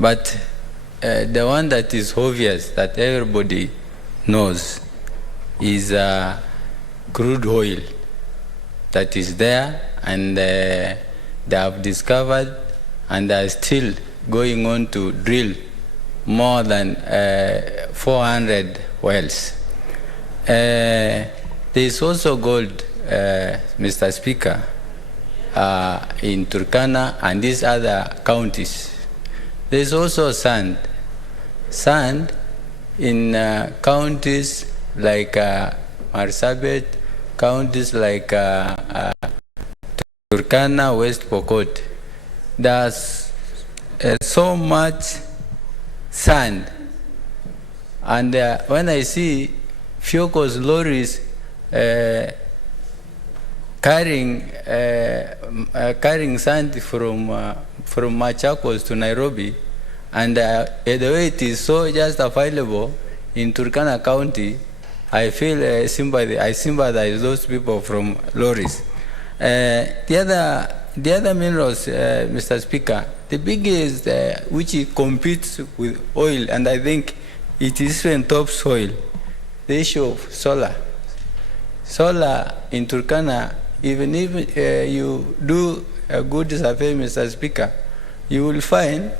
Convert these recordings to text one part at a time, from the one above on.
But the one that is obvious that everybody knows is crude oil that is there, and they have discovered and are still going on to drill more than 400 wells. There is also gold, Mr. Speaker, in Turkana and these other counties. There is also sand. Sand in counties like Marsabit, counties like Turkana, West Pokot. There's so much sand. And when I see Fioco's lorries carrying sand from Machakos to Nairobi, and the way it is so just available in Turkana County, I feel sympathy. I sympathize those people from lorries. The other minerals, Mr. Speaker, the biggest which competes with oil, and I think it is even topsoil, the issue of solar. Solar in Turkana, even if you do a good survey, Mr. Speaker, you will find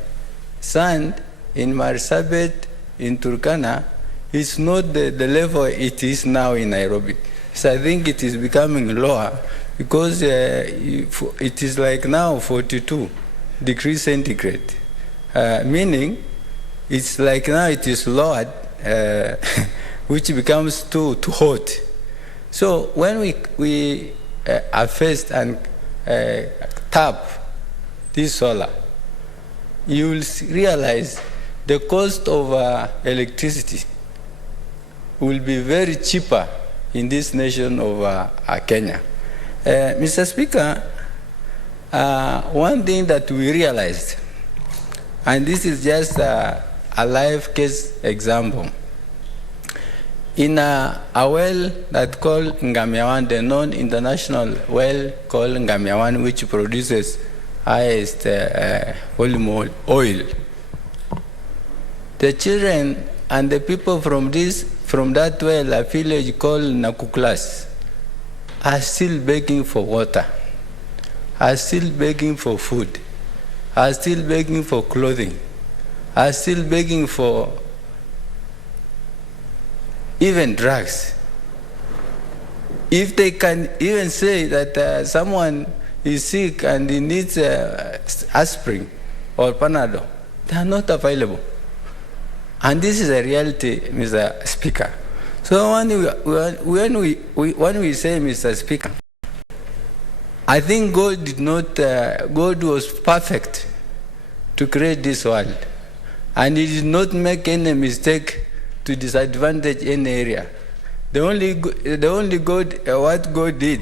sand in Marsabit, in Turkana, is not the level it is now in Nairobi. So I think it is becoming lower because it is like now 42 degrees centigrade, meaning it's like now it is lowered, which becomes too hot. So when we harvest and tap this solar, you will realize the cost of electricity will be very cheaper in this nation of Kenya. Mr. Speaker, one thing that we realized, and this is just a live case example, in a well that called Ngamiawan, the known international well called Ngamiawan, which produces highest volume oil, the children and the people from that well, a village called Nakuklas, are still begging for water, are still begging for food, are still begging for clothing, are still begging for even drugs. If they can even say that someone is sick and he needs aspirin or Panadol, they are not available. And this is a reality, Mr. Speaker. So when we say, Mr. Speaker, I think God was perfect to create this world. And he did not make any mistake to disadvantage any area. The only God, what God did,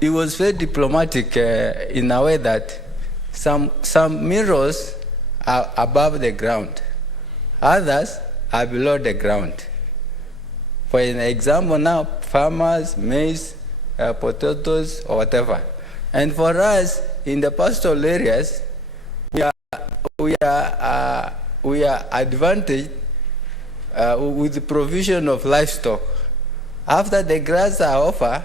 he was very diplomatic in a way that some minerals are above the ground. Others are below the ground. For an example now, farmers, maize, potatoes, or whatever. And for us, in the pastoral areas, we are advantaged with the provision of livestock. After the grass are offered,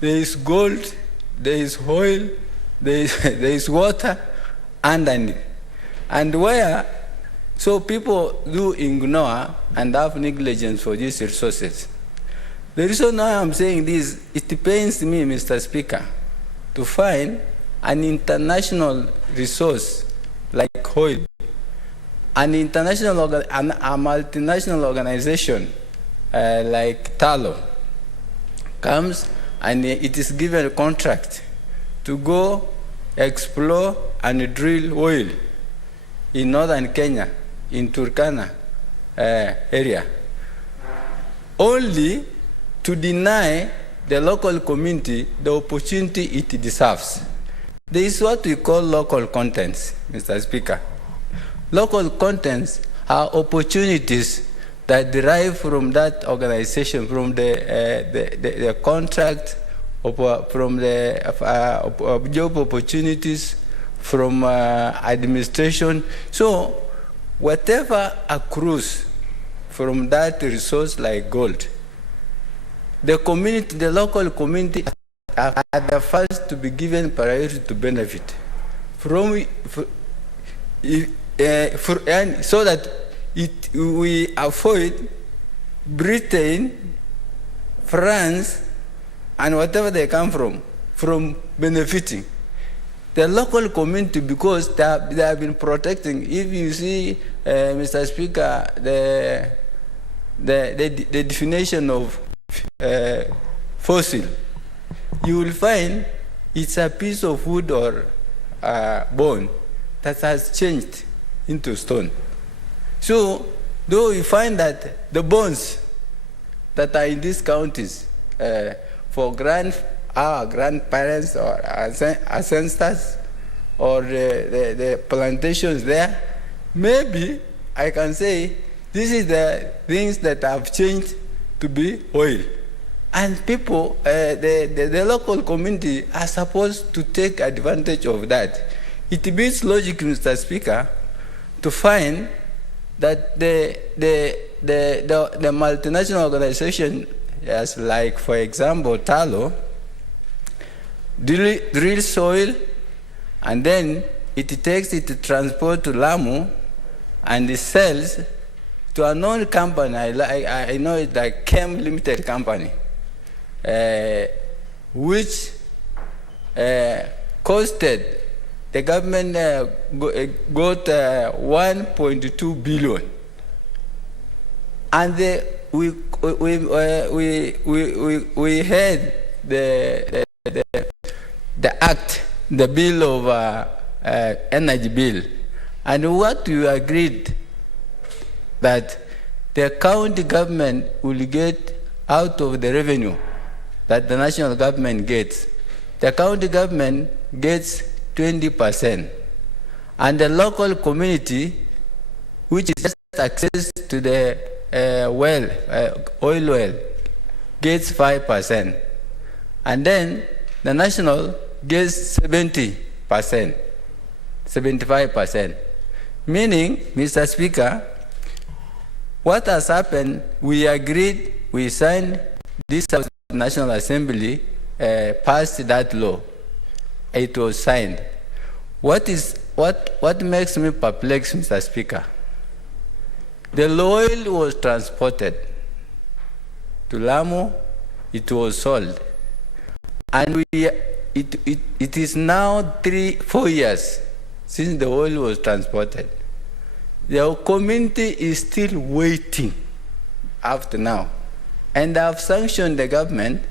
there is gold, there is oil, there is water underneath. And so people do ignore and have negligence for these resources. The reason why I'm saying this, it pains me, Mr. Speaker, to find an international resource like oil, a multinational organization like Talo comes and it is given a contract to go explore and drill oil in northern Kenya, in Turkana area, only to deny the local community the opportunity it deserves. There is what we call local contents, Mr. Speaker. Local contents are opportunities that derive from that organization, from the contract, from the job opportunities, from administration. So whatever accrues from that resource like gold, the community, the local community are the first to be given priority to benefit from and so that we avoid Britain, France, and whatever they come from benefiting. The local community, because they have been protecting. If you see, Mr. Speaker, the definition of fossil, you will find it's a piece of wood or bone that has changed into stone. So, though we find that the bones that are in these counties for our grandparents or ancestors or the plantations there, maybe I can say this is the things that have changed to be oil. And people, the local community are supposed to take advantage of that. It beats logic, Mr. Speaker, to find that the multinational organization, as like, for example, Talo, drill soil, and then it takes it to transport to Lamu, and it sells to a known company. I know it like Chem Limited Company, which costed the government got 1.2 billion, and we had the act, the bill of energy bill, and what we agreed that the county government will get out of the revenue that the national government gets. The county government gets 20%, and the local community, which is just access to the oil well, gets 5%, and then the national gets 70%, 75%. Meaning, Mr. Speaker, what has happened, we agreed, we signed, this National Assembly passed that law. It was signed. What makes me perplexed, Mr. Speaker? The oil was transported to Lamu, it was sold. And it is now 4 years since the oil was transported. The community is still waiting after now. And I've sanctioned the government.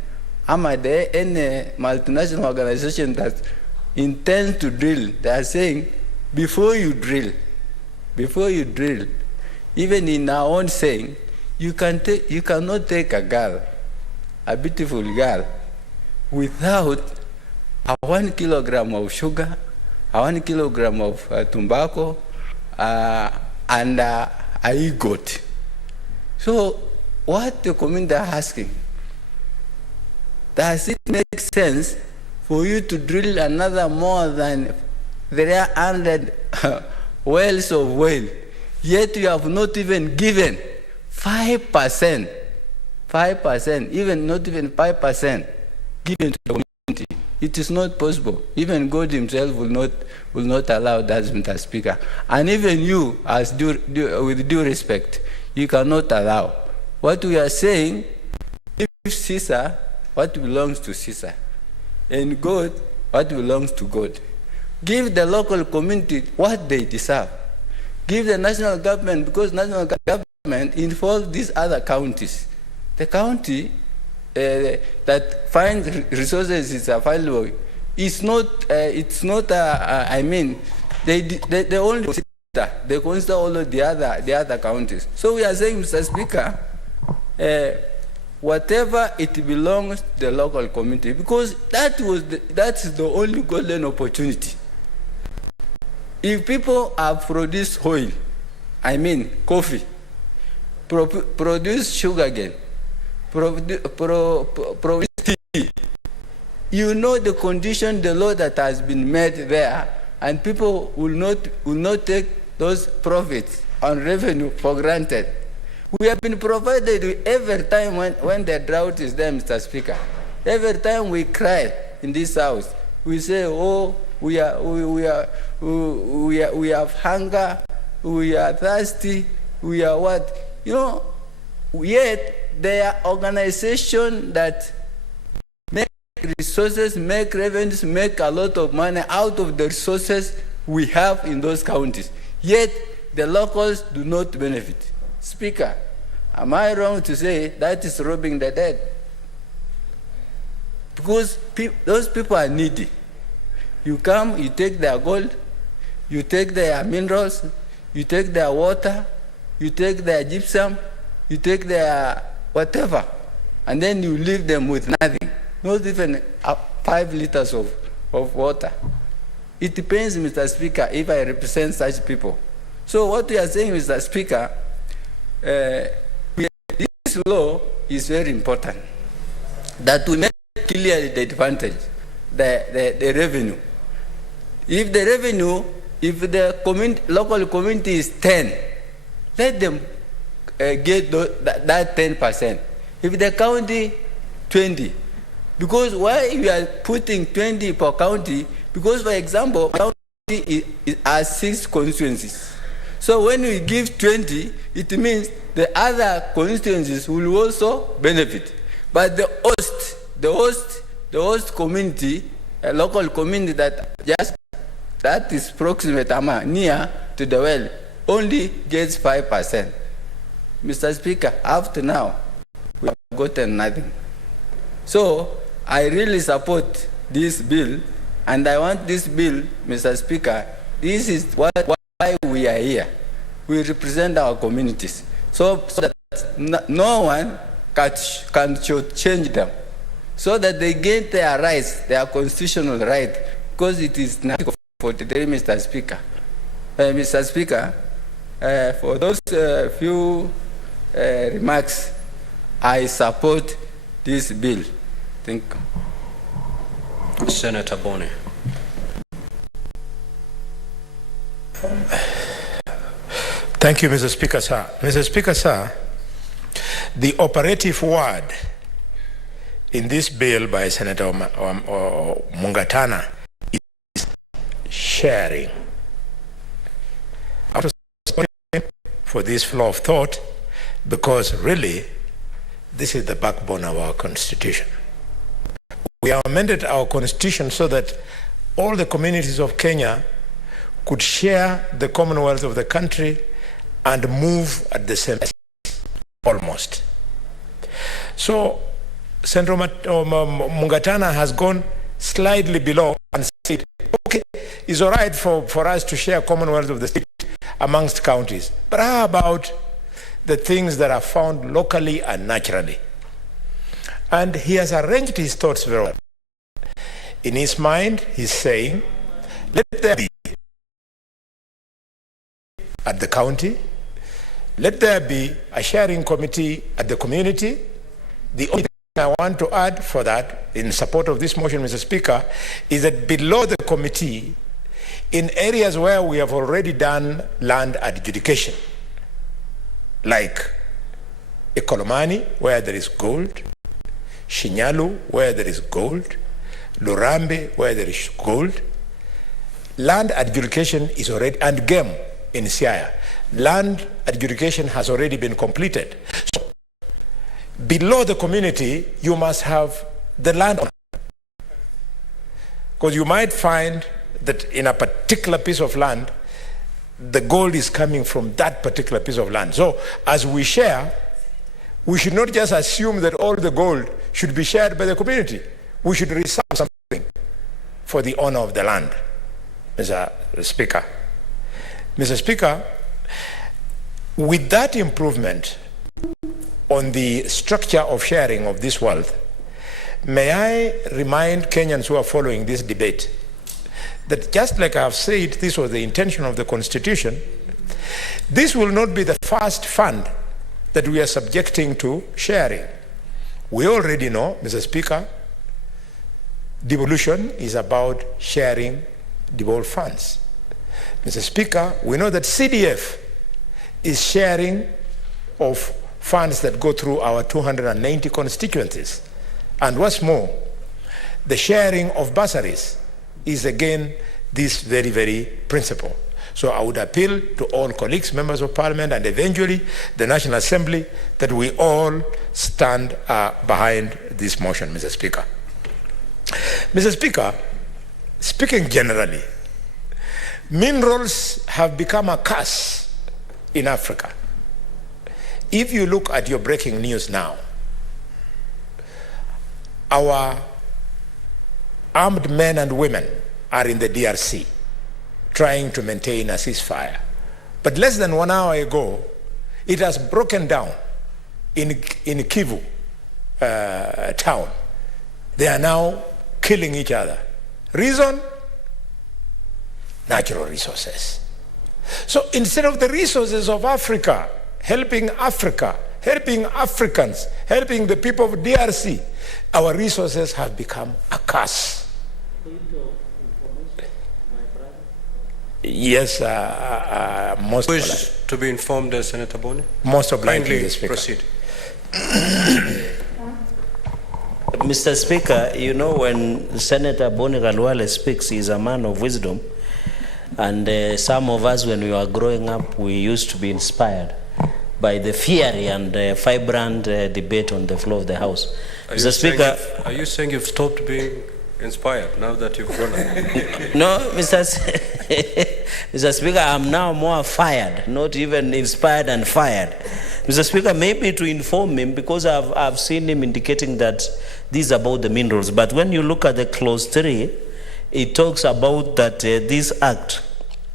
Am I there any multinational organization that intends to drill? They are saying, before you drill, even in our own saying, you cannot take a girl, a beautiful girl, without a 1 kilogram of sugar, a 1 kilogram of tobacco, and a goat. So what the community are asking, does it make sense for you to drill another more than 300 wells of oil, yet you have not even given 5%, even not even 5% given to the community? It is not possible. Even God himself will not allow that, Mr. Speaker. And even you, with due respect, you cannot allow. What we are saying, give Caesar what belongs to Caesar, and God what belongs to God. Give the local community what they deserve. Give the national government, because national government involves these other counties. The county that finds resources is available. It's not. I mean, they only consider. They consider all of the other counties. So we are saying, Mr. Speaker, whatever it belongs to the local community, because that's the only golden opportunity. If people have produced oil, I mean coffee, produce sugarcane, produce tea, you know the condition, the law that has been made there, and people will not take those profits on revenue for granted. We have been provided with every time when the drought is there, Mr. Speaker. Every time we cry in this house, we say, oh, we have hunger, we are thirsty, we are what? You know, yet there are organizations that make resources, make revenues, make a lot of money out of the resources we have in those counties. Yet the locals do not benefit. Speaker, am I wrong to say that is robbing the dead? Because those people are needy. You come, you take their gold, you take their minerals, you take their water, you take their gypsum, you take their whatever, and then you leave them with nothing, not even 5 liters of water. It depends, Mr. Speaker, if I represent such people. So what we are saying, Mr. Speaker, this law is very important, that we make clearly the advantage, the revenue. If the revenue, if the local community is 10, let them get that 10%. If the county, 20. Because why we are putting 20 per county? Because, for example, county has 6 constituencies. So when we give 20, it means the other constituencies will also benefit. But the host community, a local community that is proximate near to the well, only gets 5%. Mr. Speaker, up to now, we have gotten nothing. So I really support this bill, and I want this bill, Mr. Speaker, this is why we are here. We represent our communities, so that no one can change them, so that they get their rights, their constitutional right, because it is Article 43, Mr. Speaker. Mr. Speaker, for those few remarks, I support this bill. Thank you. Senator Boni. Thank you, Mr. Speaker, sir. Mr. Speaker, sir, the operative word in this bill by Senator Mungatana is sharing. I want to support him for this flow of thought, because really, this is the backbone of our Constitution. We have amended our Constitution so that all the communities of Kenya could share the commonwealth of the country and move at the same pace, almost. So, Senator Mungatana has gone slightly below and said, okay, it's all right for us to share commonwealth of the state amongst counties, but how about the things that are found locally and naturally? And he has arranged his thoughts very well. In his mind, he's saying, let there be at the county, let there be a sharing committee at the community. The only thing I want to add for that, in support of this motion, Mr. Speaker, is that below the committee, in areas where we have already done land adjudication, like Ekolomani, where there is gold, Shinyalu, where there is gold, Lurambe, where there is gold, land adjudication is already, and Gem in Siaya, land adjudication has already been completed. So, below the community, you must have the landowner. Because you might find that in a particular piece of land, the gold is coming from that particular piece of land. So, as we share, we should not just assume that all the gold should be shared by the community. We should reserve something for the owner of the land, Mr. Speaker. Mr. Speaker, with that improvement on the structure of sharing of this wealth, may I remind Kenyans who are following this debate that, just like I have said, this was the intention of the Constitution, this will not be the first fund that we are subjecting to sharing. We already know, Mr. Speaker, devolution is about sharing devolved funds. Mr. Speaker, we know that CDF is sharing of funds that go through our 290 constituencies. And what's more, the sharing of bursaries is again this very, very principle. So I would appeal to all colleagues, members of parliament, and eventually the National Assembly, that we all stand behind this motion, Mr. Speaker. Mr. Speaker, speaking generally, minerals have become a curse in Africa. If you look at your breaking news now, our armed men and women are in the DRC trying to maintain a ceasefire. But less than 1 hour ago, it has broken down in Kivu town. They are now killing each other. Reason? Natural resources. So instead of the resources of Africa, helping Africans, helping the people of DRC, our resources have become a curse. Yes, most wish to be informed, Senator Boni. Most obligingly, Kindly Speaker. proceed. Mr. Speaker, you know, when Senator Boni Khalwale speaks, he's a man of wisdom. And some of us, when we were growing up, we used to be inspired by the fiery and vibrant debate on the floor of the House. Mr. Speaker, are you saying you've stopped being inspired now that you've grown up? No, Mr. Speaker, I'm now more fired, not even inspired and fired. Mr. Speaker, maybe to inform him, because I've seen him indicating that this is about the minerals. But when you look at the clause 3, it talks about that this act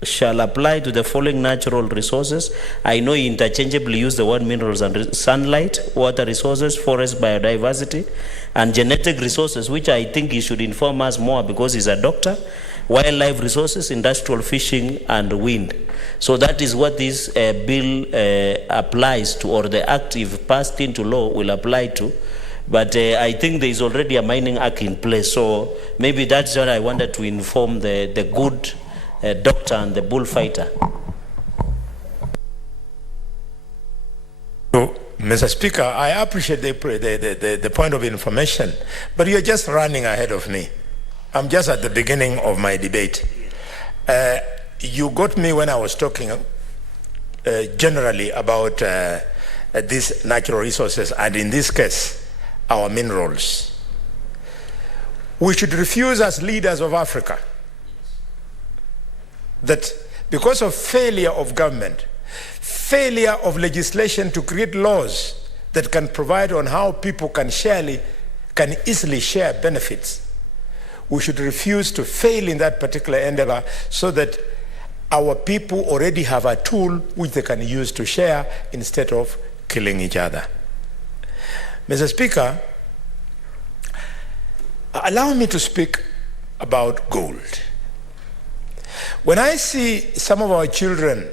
shall apply to the following natural resources. I know he interchangeably used the word minerals and sunlight, water resources, forest biodiversity, and genetic resources, which I think he should inform us more because he's a doctor, wildlife resources, industrial fishing, and wind. So that is what this bill applies to, or the act, if passed into law, will apply to. But I think there is already a mining act in place, so maybe that's what I wanted to inform the good doctor and the bullfighter. So, Mr. Speaker, I appreciate the point of information, but you're just running ahead of me. I'm just at the beginning of my debate. You got me when I was talking generally about these natural resources, and in this case, our minerals. We should refuse as leaders of Africa that because of failure of government, failure of legislation to create laws that can provide on how people can easily share benefits, we should refuse to fail in that particular endeavor so that our people already have a tool which they can use to share instead of killing each other. Mr. Speaker, allow me to speak about gold. When I see some of our children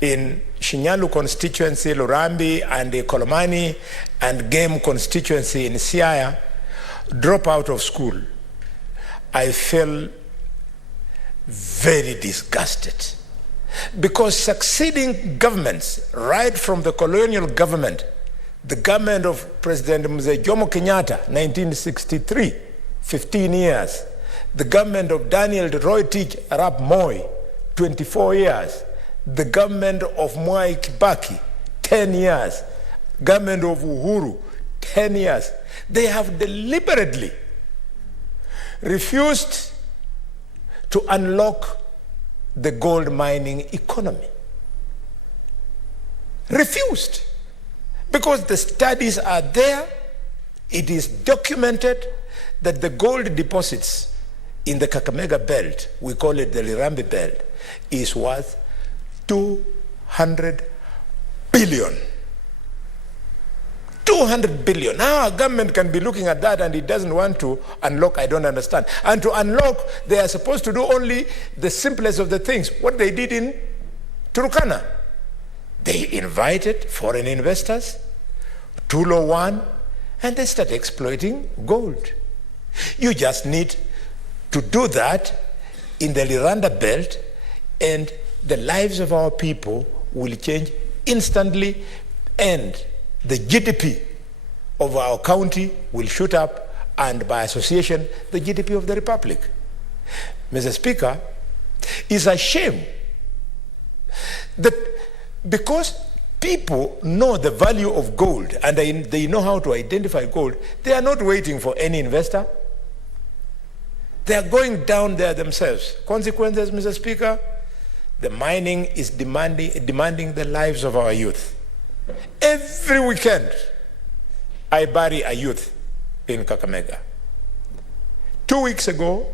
in Shinyalu constituency, Lurambi, and the Kolomani and Game constituency in Siaya drop out of school, I feel very disgusted. Because succeeding governments, right from the colonial government, the government of President Mzee Jomo Kenyatta, 1963, 15 years. The government of Daniel Toroitich Arap Moi, 24 years. The government of Mwai Kibaki, 10 years. Government of Uhuru, 10 years. They have deliberately refused to unlock the gold mining economy. Refused. Because the studies are there, it is documented that the gold deposits in the Kakamega belt, we call it the Lirambi belt, is worth 200 billion. 200 billion. Now our government can be looking at that and it doesn't want to unlock, I don't understand. And to unlock, they are supposed to do only the simplest of the things. What they did in Turkana. They invited foreign investors, Tulo One, and they start exploiting gold. You just need to do that in the Liranda belt, and the lives of our people will change instantly, and the GDP of our county will shoot up, and by association, the GDP of the Republic. Mr. Speaker, it's a shame that because people know the value of gold and they know how to identify gold, they are not waiting for any investor. They are going down there themselves. Consequences, Mr. Speaker, the mining is demanding the lives of our youth. Every weekend, I bury a youth in Kakamega. 2 weeks ago,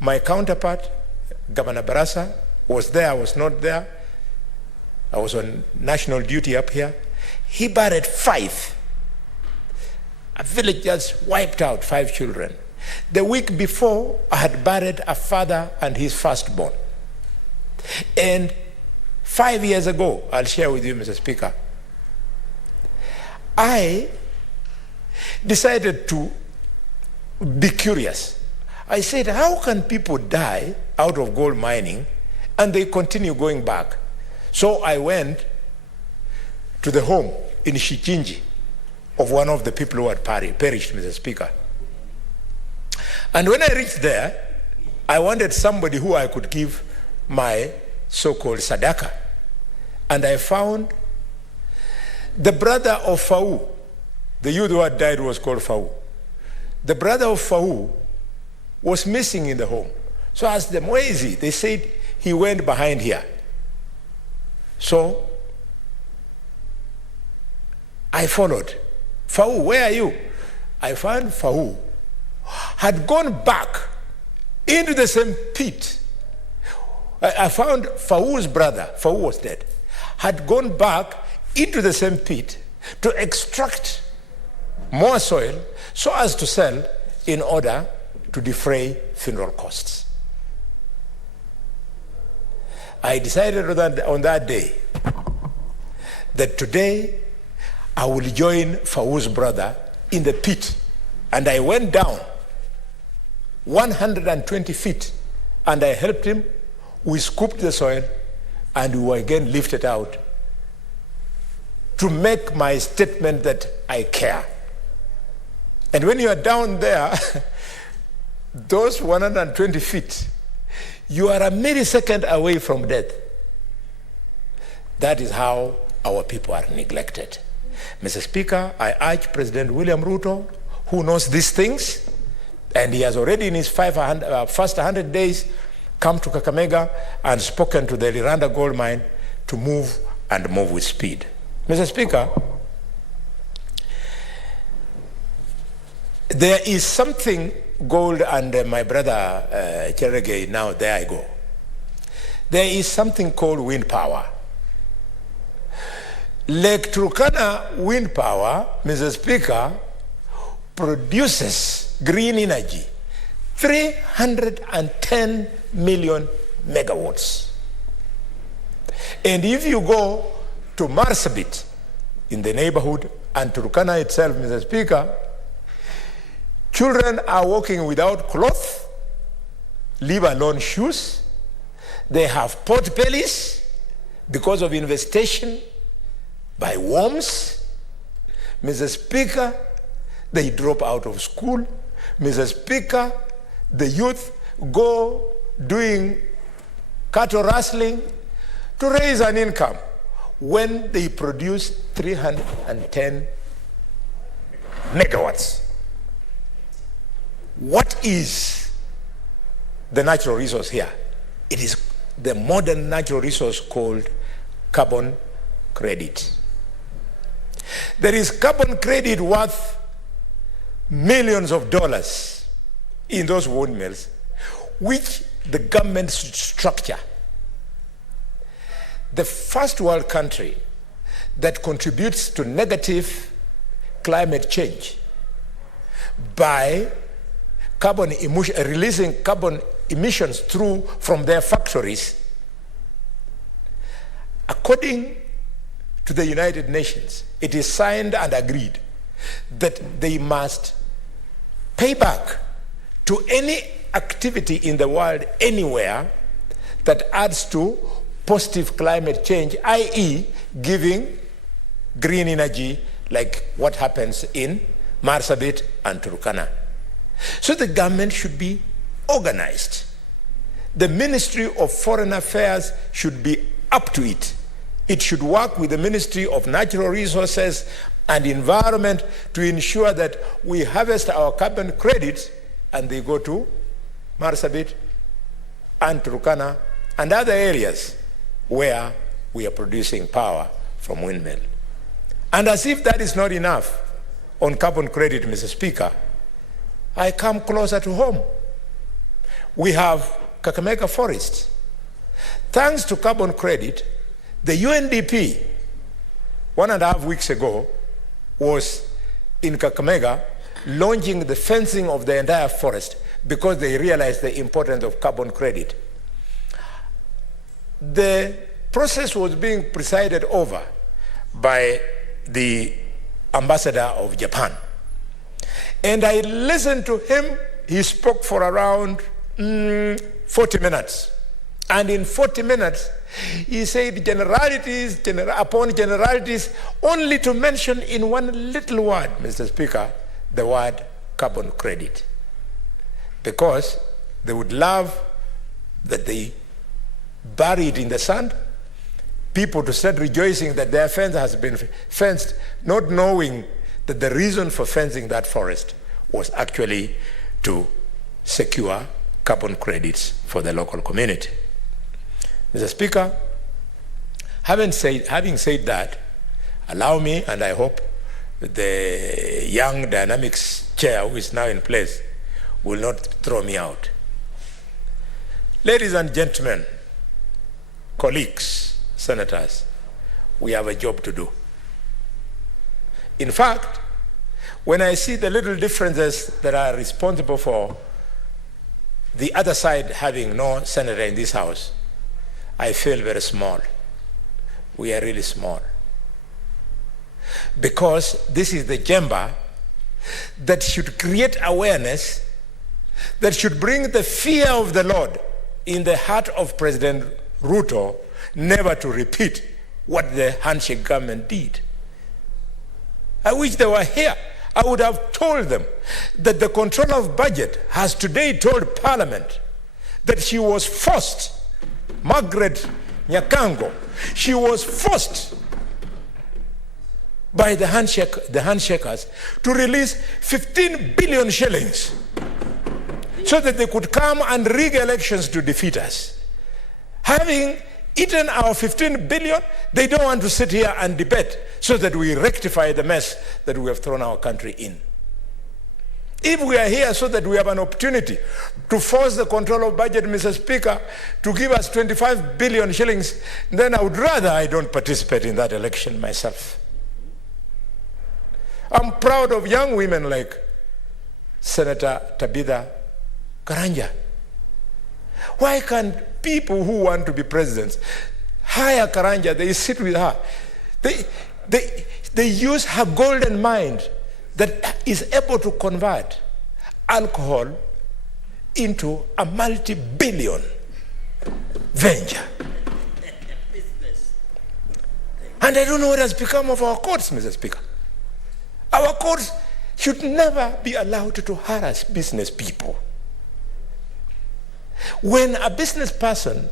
my counterpart, Governor Barasa, was there, I was not there. I was on national duty up here. He buried 5. A village just wiped out 5 children. The week before, I had buried a father and his firstborn. And 5 years ago, I'll share with you, Mr. Speaker, I decided to be curious. I said, how can people die out of gold mining and they continue going back? So I went to the home in Shichinji of one of the people who had perished, Mr. Speaker. And when I reached there, I wanted somebody who I could give my so-called sadaka. And I found the brother of Fau. The youth who had died was called Fau. The brother of Fau was missing in the home. So I asked them, where is he? They said he went behind here. So I followed. Fau, where are you? I found Fau had gone back into the same pit. I found Fau's brother, Fau was dead, had gone back into the same pit to extract more soil so as to sell in order to defray funeral costs. I decided on that day that today I will join Fau's brother in the pit. And I went down 120 feet and I helped him. We scooped the soil and we were again lifted out to make my statement that I care. And when you are down there, those 120 feet, you are a millisecond away from death. That is how our people are neglected. Mr. Speaker, I urge President William Ruto, who knows these things, and he has already in his first 100 days come to Kakamega and spoken to the Liranda gold mine to move and move with speed. Mr. Speaker, there is something gold and my brother Cherege, now there I go. There is something called wind power. Lake Turkana wind power, Mr. Speaker, produces green energy, 310 million megawatts. And if you go to Marsabit in the neighborhood and Turkana itself, Mr. Speaker, children are walking without clothes, leave alone shoes. They have pot bellies because of infestation by worms. Mr. Speaker, they drop out of school. Mr. Speaker, the youth go doing cattle rustling to raise an income when they produce 310 megawatts. What is the natural resource here? It is the modern natural resource called carbon credit. There is carbon credit worth millions of dollars in those wood mills, which the government should structure. The first world country that contributes to negative climate change by releasing carbon emissions from their factories, according to the United Nations, it is signed and agreed that they must pay back to any activity in the world anywhere that adds to positive climate change, i.e. giving green energy like what happens in Marsabit and Turkana. So the government should be organized. The Ministry of Foreign Affairs should be up to it. It should work with the Ministry of Natural Resources and Environment to ensure that we harvest our carbon credits and they go to Marsabit and Turkana and other areas where we are producing power from windmill. And as if that is not enough on carbon credit, Mr. Speaker, I come closer to home. We have Kakamega Forest. Thanks to carbon credit, the UNDP, 1.5 weeks ago, was in Kakamega launching the fencing of the entire forest because they realized the importance of carbon credit. The process was being presided over by the ambassador of Japan. And I listened to him. He spoke for around 40 minutes. And in 40 minutes, he said generalities upon generalities, only to mention in one little word, Mr. Speaker, the word carbon credit. Because they would love that they bury it in the sand, people to start rejoicing that their fence has been fenced, not knowing that the reason for fencing that forest was actually to secure carbon credits for the local community. Mr. Speaker, having said that, allow me, and I hope the young dynamics chair who is now in place will not throw me out. Ladies and gentlemen, colleagues, senators, we have a job to do. In fact, when I see the little differences that are responsible for the other side having no senator in this house, I feel very small. We are really small. Because this is the chamber that should create awareness, that should bring the fear of the Lord in the heart of President Ruto, never to repeat what the handshake government did. I wish they were here. I would have told them that the controller of budget has today told Parliament that she was forced, Margaret Nyakango, she was forced by the handshakers to release 15 billion shillings so that they could come and rig elections to defeat us. Having eaten our 15 billion, they don't want to sit here and debate so that we rectify the mess that we have thrown our country in. If we are here so that we have an opportunity to force the control of budget, Mr. Speaker, to give us 25 billion shillings, then I would rather I don't participate in that election myself. I'm proud of young women like Senator Tabitha Karanja. Why can't people who want to be presidents hire Karanja? They sit with her. They use her golden mind that is able to convert alcohol into a multi-billion venture. And I don't know what has become of our courts, Mr. Speaker. Our courts should never be allowed to harass business people. When a business person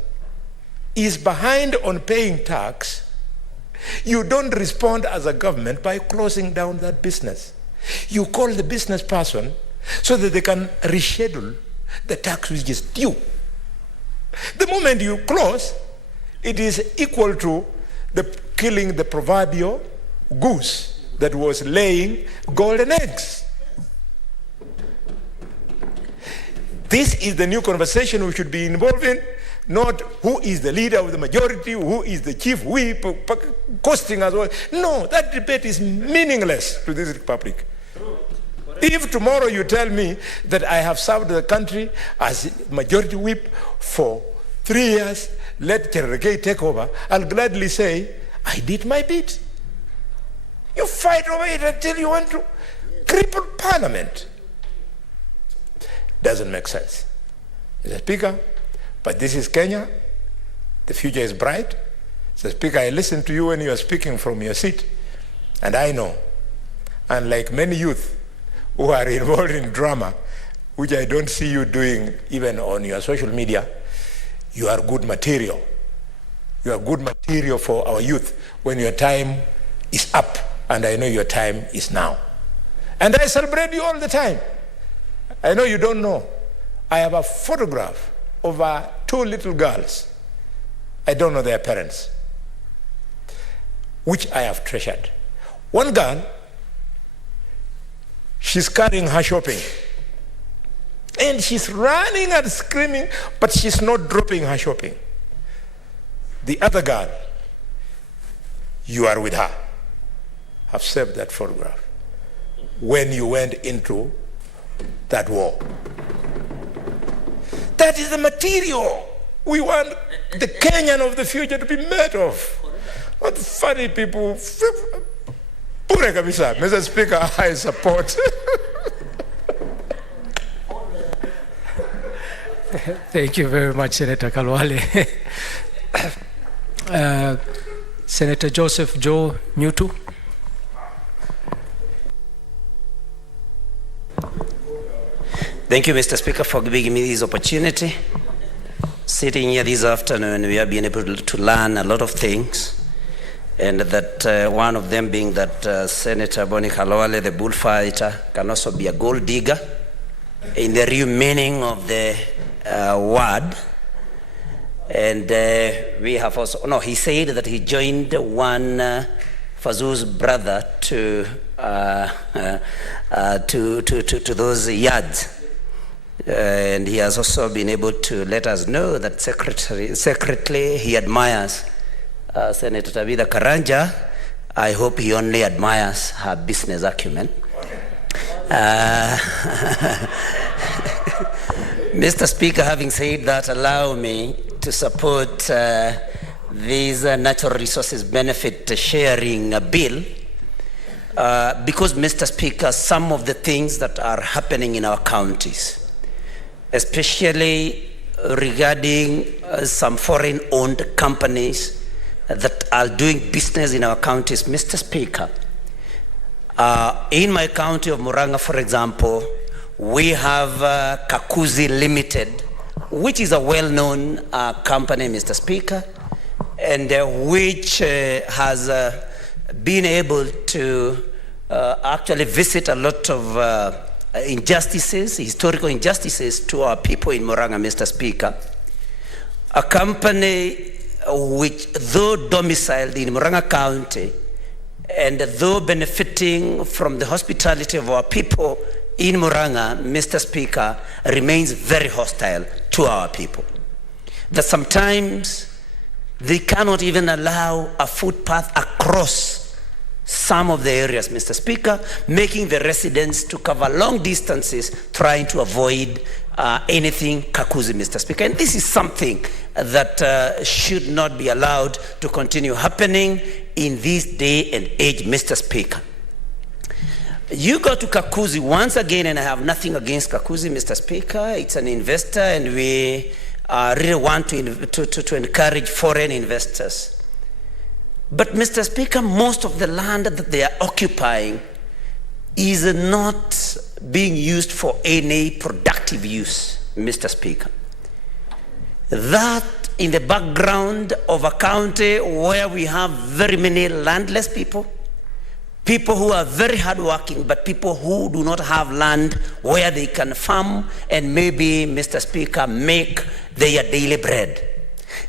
is behind on paying tax, you don't respond as a government by closing down that business. You call the business person so that they can reschedule the tax which is due. The moment you close, it is equal to killing the proverbial goose that was laying golden eggs. This is the new conversation we should be involved in, not who is the leader of the majority, who is the chief whip, costing as well. No, that debate is meaningless to this republic. If tomorrow you tell me that I have served the country as majority whip for 3 years, let Cherargei take over, I'll gladly say, I did my bit. You fight over it until you want to cripple Parliament. Doesn't make sense. Mr. Speaker, but this is Kenya. The future is bright. Mr. Speaker, I listened to you when you were speaking from your seat, and I know, unlike many youth who are involved in drama, which I don't see you doing even on your social media, you are good material. You are good material for our youth when your time is up, and I know your time is now. And I celebrate you all the time. I know you don't know. I have a photograph of 2 little girls. I don't know their parents, which I have treasured. One girl, she's carrying her shopping. And she's running and screaming, but she's not dropping her shopping. The other girl, you are with her. I've saved that photograph. When you went into that war. That is the material we want the Kenyan of the future to be made of. What funny people. Pure kabisa. Mr. Speaker, I support. Thank you very much, Senator Kalwale. Senator Joseph Joe Newtu. Thank you, Mr. Speaker, for giving me this opportunity. Sitting here this afternoon, we have been able to learn a lot of things, and that one of them being that Senator Boni Khalwale, the bullfighter, can also be a gold digger in the real meaning of the word. And we have also, no, he said that he joined one Fazul's brother to those yards. And he has also been able to let us know that secretly he admires Senator Tabitha Karanja. I hope he only admires her business acumen. Mr. Speaker, having said that, allow me to support this natural resources benefit sharing bill because, Mr. Speaker, some of the things that are happening in our counties, especially regarding some foreign-owned companies that are doing business in our counties, Mr. Speaker. In my county of Murang'a, for example, we have Kakuzi Limited, which is a well-known company, Mr. Speaker, and which has been able to actually visit a lot of injustices, historical injustices to our people in Murang'a, Mr. Speaker. A company which, though domiciled in Murang'a County, and though benefiting from the hospitality of our people in Murang'a, Mr. Speaker, remains very hostile to our people. That sometimes they cannot even allow a footpath across some of the areas, Mr. Speaker, making the residents to cover long distances trying to avoid anything Kakuzi, Mr. Speaker. And this is something that should not be allowed to continue happening in this day and age, Mr. Speaker. You go to Kakuzi once again, and I have nothing against Kakuzi, Mr. Speaker. It's an investor, and we really want to encourage foreign investors. But, Mr. Speaker, most of the land that they are occupying is not being used for any productive use, Mr. Speaker. That in the background of a county where we have very many landless people, people who are very hardworking, but people who do not have land where they can farm and maybe, Mr. Speaker, make their daily bread.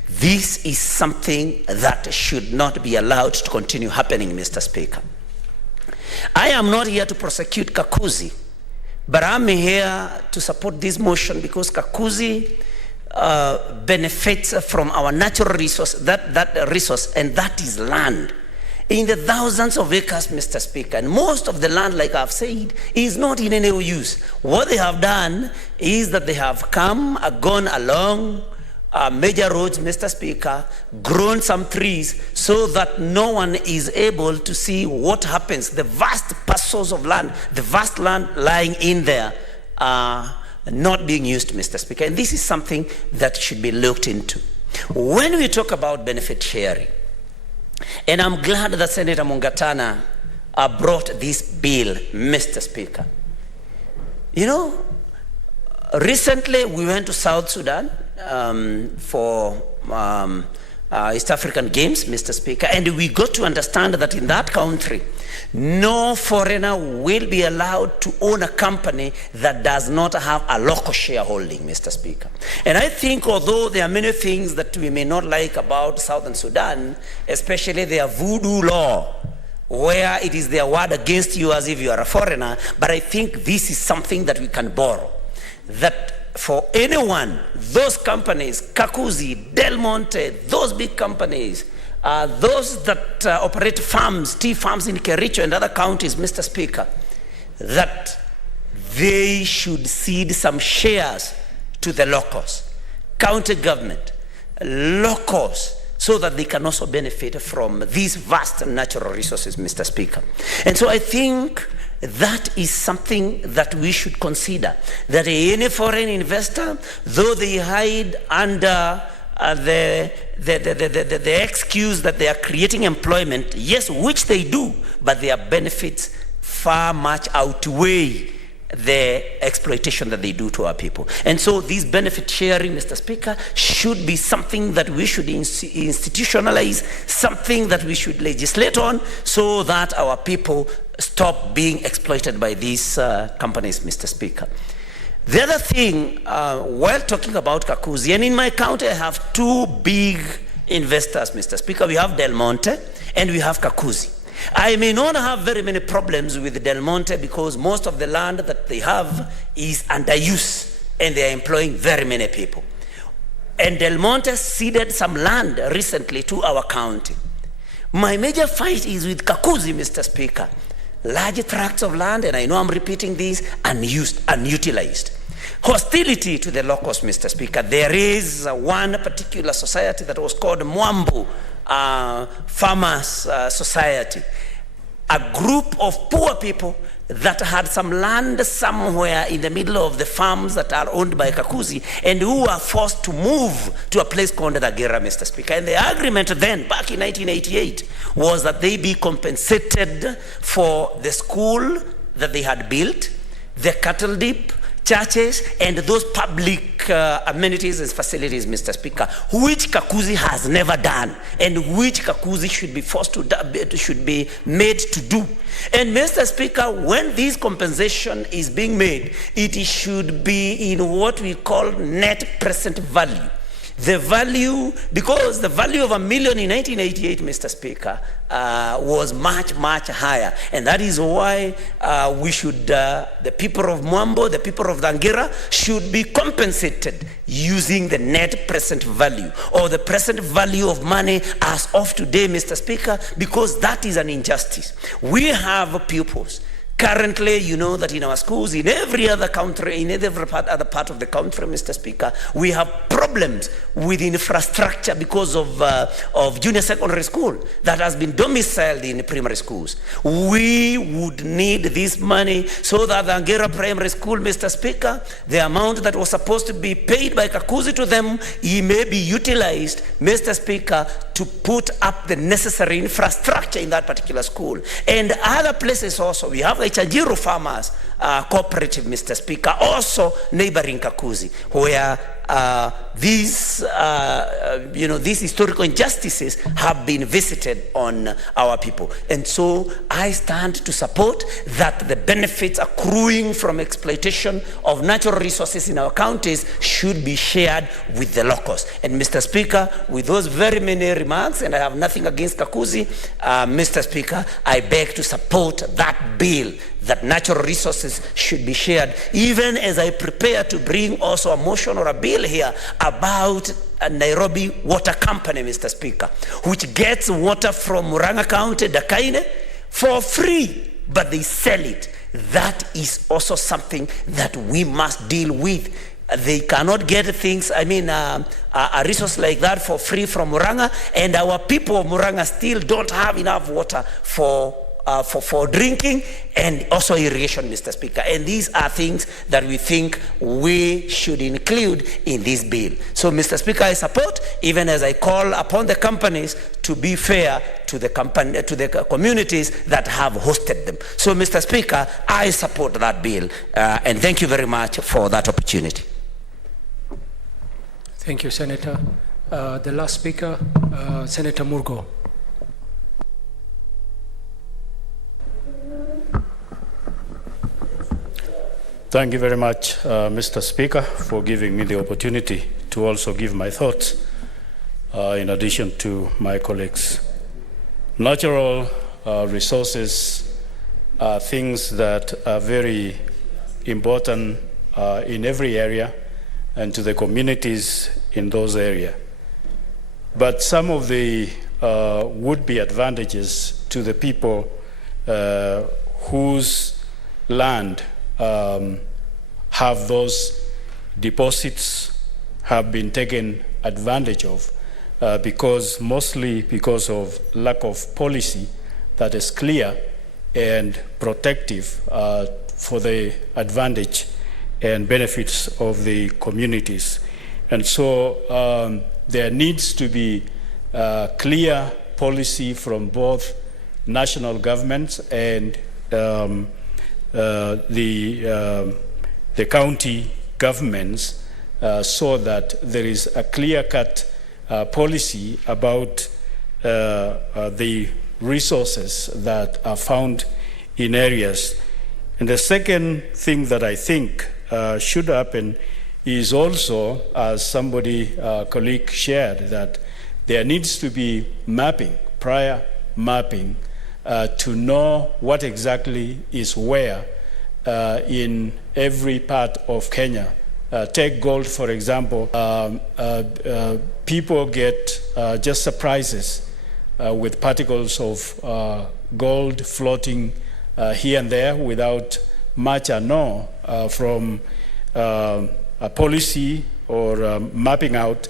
This is something that should not be allowed to continue happening, Mr. Speaker. I am not here to prosecute Kakuzi, but I'm here to support this motion because Kakuzi benefits from our natural resource, that resource, and that is land. In the thousands of acres, Mr. Speaker, and most of the land, like I've said, is not in any use. What they have done is that they have gone along major roads, Mr. Speaker, grown some trees so that no one is able to see what happens. The vast parcels of land, the vast land lying in there not being used, Mr. Speaker. And this is something that should be looked into. When we talk about benefit sharing, and I'm glad that Senator Mungatana brought this bill, Mr. Speaker. You know, recently we went to South Sudan for East African Games, Mr. Speaker, and we got to understand that in that country, no foreigner will be allowed to own a company that does not have a local shareholding, Mr. Speaker. And I think although there are many things that we may not like about Southern Sudan, especially their voodoo law, where it is their word against you as if you are a foreigner, but I think this is something that we can borrow. That for anyone, those companies, Kakuzi, Del Monte, those big companies, those that operate farms, tea farms in Kericho and other counties, Mr. Speaker, that they should cede some shares to the locals, county government, locals, so that they can also benefit from these vast natural resources, Mr. Speaker. And so I think that is something that we should consider, that any foreign investor, though they hide under the excuse that they are creating employment, yes, which they do, but their benefits far much outweigh the exploitation that they do to our people. And so this benefit sharing, Mr. Speaker, should be something that we should institutionalize, something that we should legislate on, so that our people stop being exploited by these companies, Mr. Speaker. The other thing, while talking about Kakuzi, and in my county I have two big investors, Mr. Speaker. We have Del Monte and we have Kakuzi. I may not have very many problems with Del Monte because most of the land that they have is under use and they are employing very many people. And Del Monte ceded some land recently to our county. My major fight is with Kakuzi, Mr. Speaker. Large tracts of land, and I know I'm repeating this, unused, unutilized. Hostility to the locals, Mr. Speaker. There is one particular society that was called Mwambu Farmers Society, a group of poor people that had some land somewhere in the middle of the farms that are owned by Kakuzi, and who were forced to move to a place called Dagera, Mr. Speaker. And the agreement then, back in 1988, was that they be compensated for the school that they had built, the cattle dip, churches, and those public amenities and facilities, Mr. Speaker, which Kakuzi has never done, and which Kakuzi should be forced to should be made to do. And Mr. Speaker, when this compensation is being made, it should be in what we call net present value. The value, because the value of $1 million in 1988, Mr. Speaker, was much, much higher. And that is why we should, the people of Mwambo, the people of Dangira, should be compensated using the net present value, or the present value of money as of today, Mr. Speaker, because that is an injustice. We have pupils. Currently, you know that in our schools, in every other country, in every other part of the country, Mr. Speaker, we have problems with infrastructure because of junior secondary school that has been domiciled in primary schools. We would need this money so that the Angera Primary School, Mr. Speaker, the amount that was supposed to be paid by Kakuzi to them, it may be utilized, Mr. Speaker, to put up the necessary infrastructure in that particular school. And other places also, we have the Chanjiru Farmers Cooperative, Mr. Speaker, also neighboring Kakuzi, where these historical injustices have been visited on our people. And so I stand to support that the benefits accruing from exploitation of natural resources in our counties should be shared with the locals. And Mr. Speaker, with those very many remarks, and I have nothing against Kakuzi, Mr. Speaker, I beg to support that bill, that natural resources should be shared, even as I prepare to bring also a motion or a bill here about a Nairobi Water Company, Mr. Speaker, which gets water from Murang'a County, Dakaine, for free, but they sell it. That is also something that we must deal with. They cannot get things, a resource like that for free from Murang'a, and our people of Murang'a still don't have enough water for for drinking and also irrigation, Mr. Speaker. And these are things that we think we should include in this bill. So, Mr. Speaker, I support, even as I call upon the companies to be fair to the communities that have hosted them. So, Mr. Speaker, I support that bill, and thank you very much for that opportunity. Thank you, Senator. The last speaker, Senator Murgo. Thank you very much, Mr. Speaker, for giving me the opportunity to also give my thoughts in addition to my colleagues. Natural resources are things that are very important in every area and to the communities in those areas. But some of the would-be advantages to the people whose land have those deposits have been taken advantage of mostly because of lack of policy that is clear and protective for the advantage and benefits of the communities. And so there needs to be clear policy from both national governments and the county governments so that there is a clear-cut policy about the resources that are found in areas. And the second thing that I think should happen is also, as somebody, colleague shared, that there needs to be mapping, prior mapping, to know what exactly is where in every part of Kenya. Take gold, for example. People get just surprises with particles of gold floating here and there without much or no from a policy or mapping out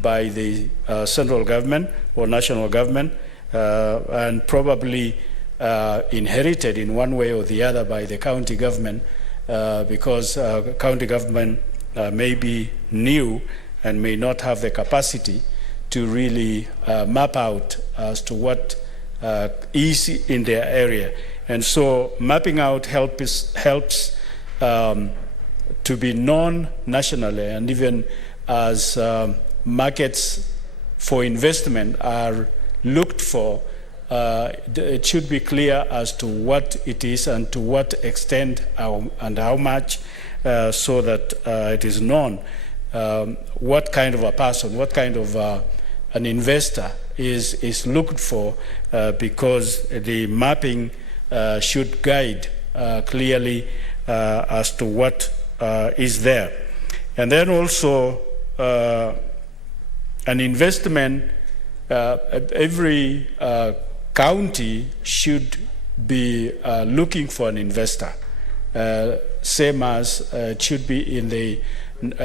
by the central government or national government, and probably inherited in one way or the other by the county government, because county government may be new and may not have the capacity to really map out as to what is in their area. And so mapping out helps to be known nationally, and even as markets for investment are looked for, it should be clear as to what it is and to what extent and how much, so that it is known what kind of a person, what kind of an investor is looked for, because the mapping should guide clearly as to what is there. And then also an investment, every county should be looking for an investor, same as it should be in the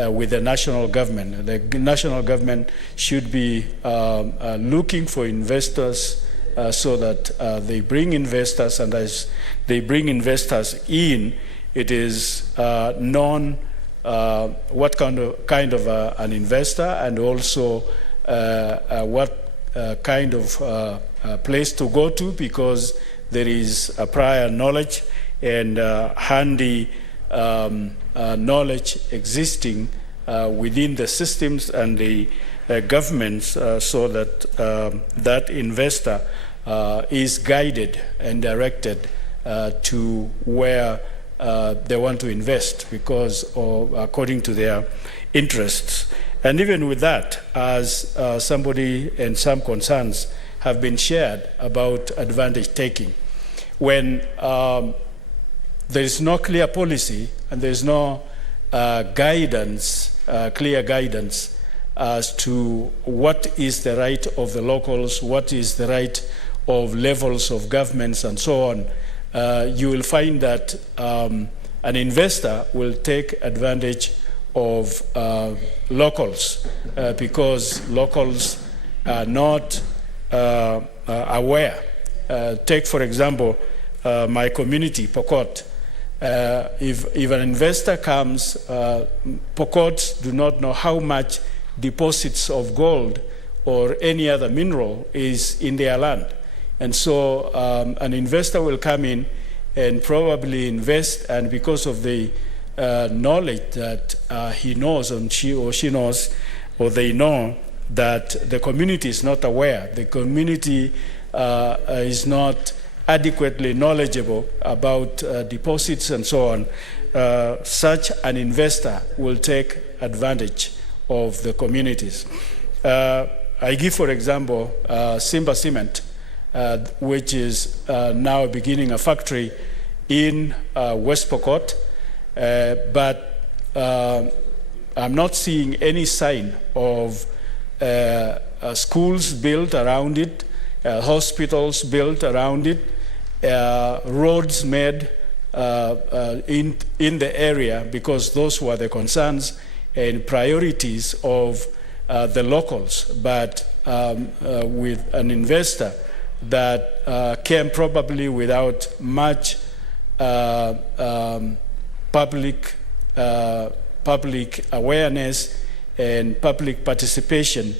with the national government. The national government should be looking for investors so that they bring investors, and as they bring investors in, it is known what kind of an investor, and also what kind of place to go to, because there is a prior knowledge and handy knowledge existing within the systems and the governments, so that that investor is guided and directed to where they want to invest, because according to their interests. And even with that, as somebody and some concerns have been shared about advantage taking, when there is no clear policy and there is no guidance, clear guidance as to what is the right of the locals, what is the right of levels of governments and so on, you will find that an investor will take advantage of locals, because locals are not aware Take, for example, my community, Pokot. If an investor comes, Pokots do not know how much deposits of gold or any other mineral is in their land. And so an investor will come in and probably invest, and because of the knowledge that he knows, and she knows, or they know, that the community is not aware, the community is not adequately knowledgeable about deposits and so on, such an investor will take advantage of the communities. I give, for example, Simba Cement, which is now beginning a factory in West Pokot, but I'm not seeing any sign of schools built around it, hospitals built around it, roads made in the area, because those were the concerns and priorities of the locals. But with an investor that came probably without much public awareness and public participation,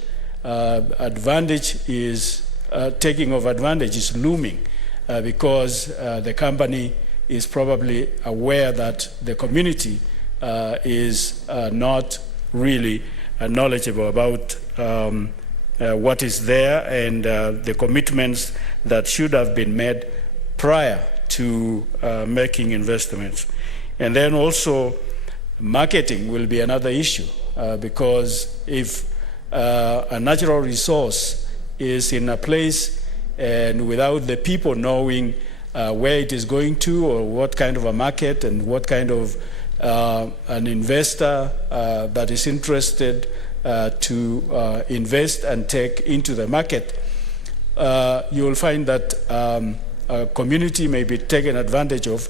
taking of advantage is looming, because the company is probably aware that the community is not really knowledgeable about what is there and the commitments that should have been made prior to making investments. And then also marketing will be another issue, because if a natural resource is in a place and without the people knowing where it is going to, or what kind of a market and what kind of an investor that is interested to invest and take into the market, you will find that a community may be taken advantage of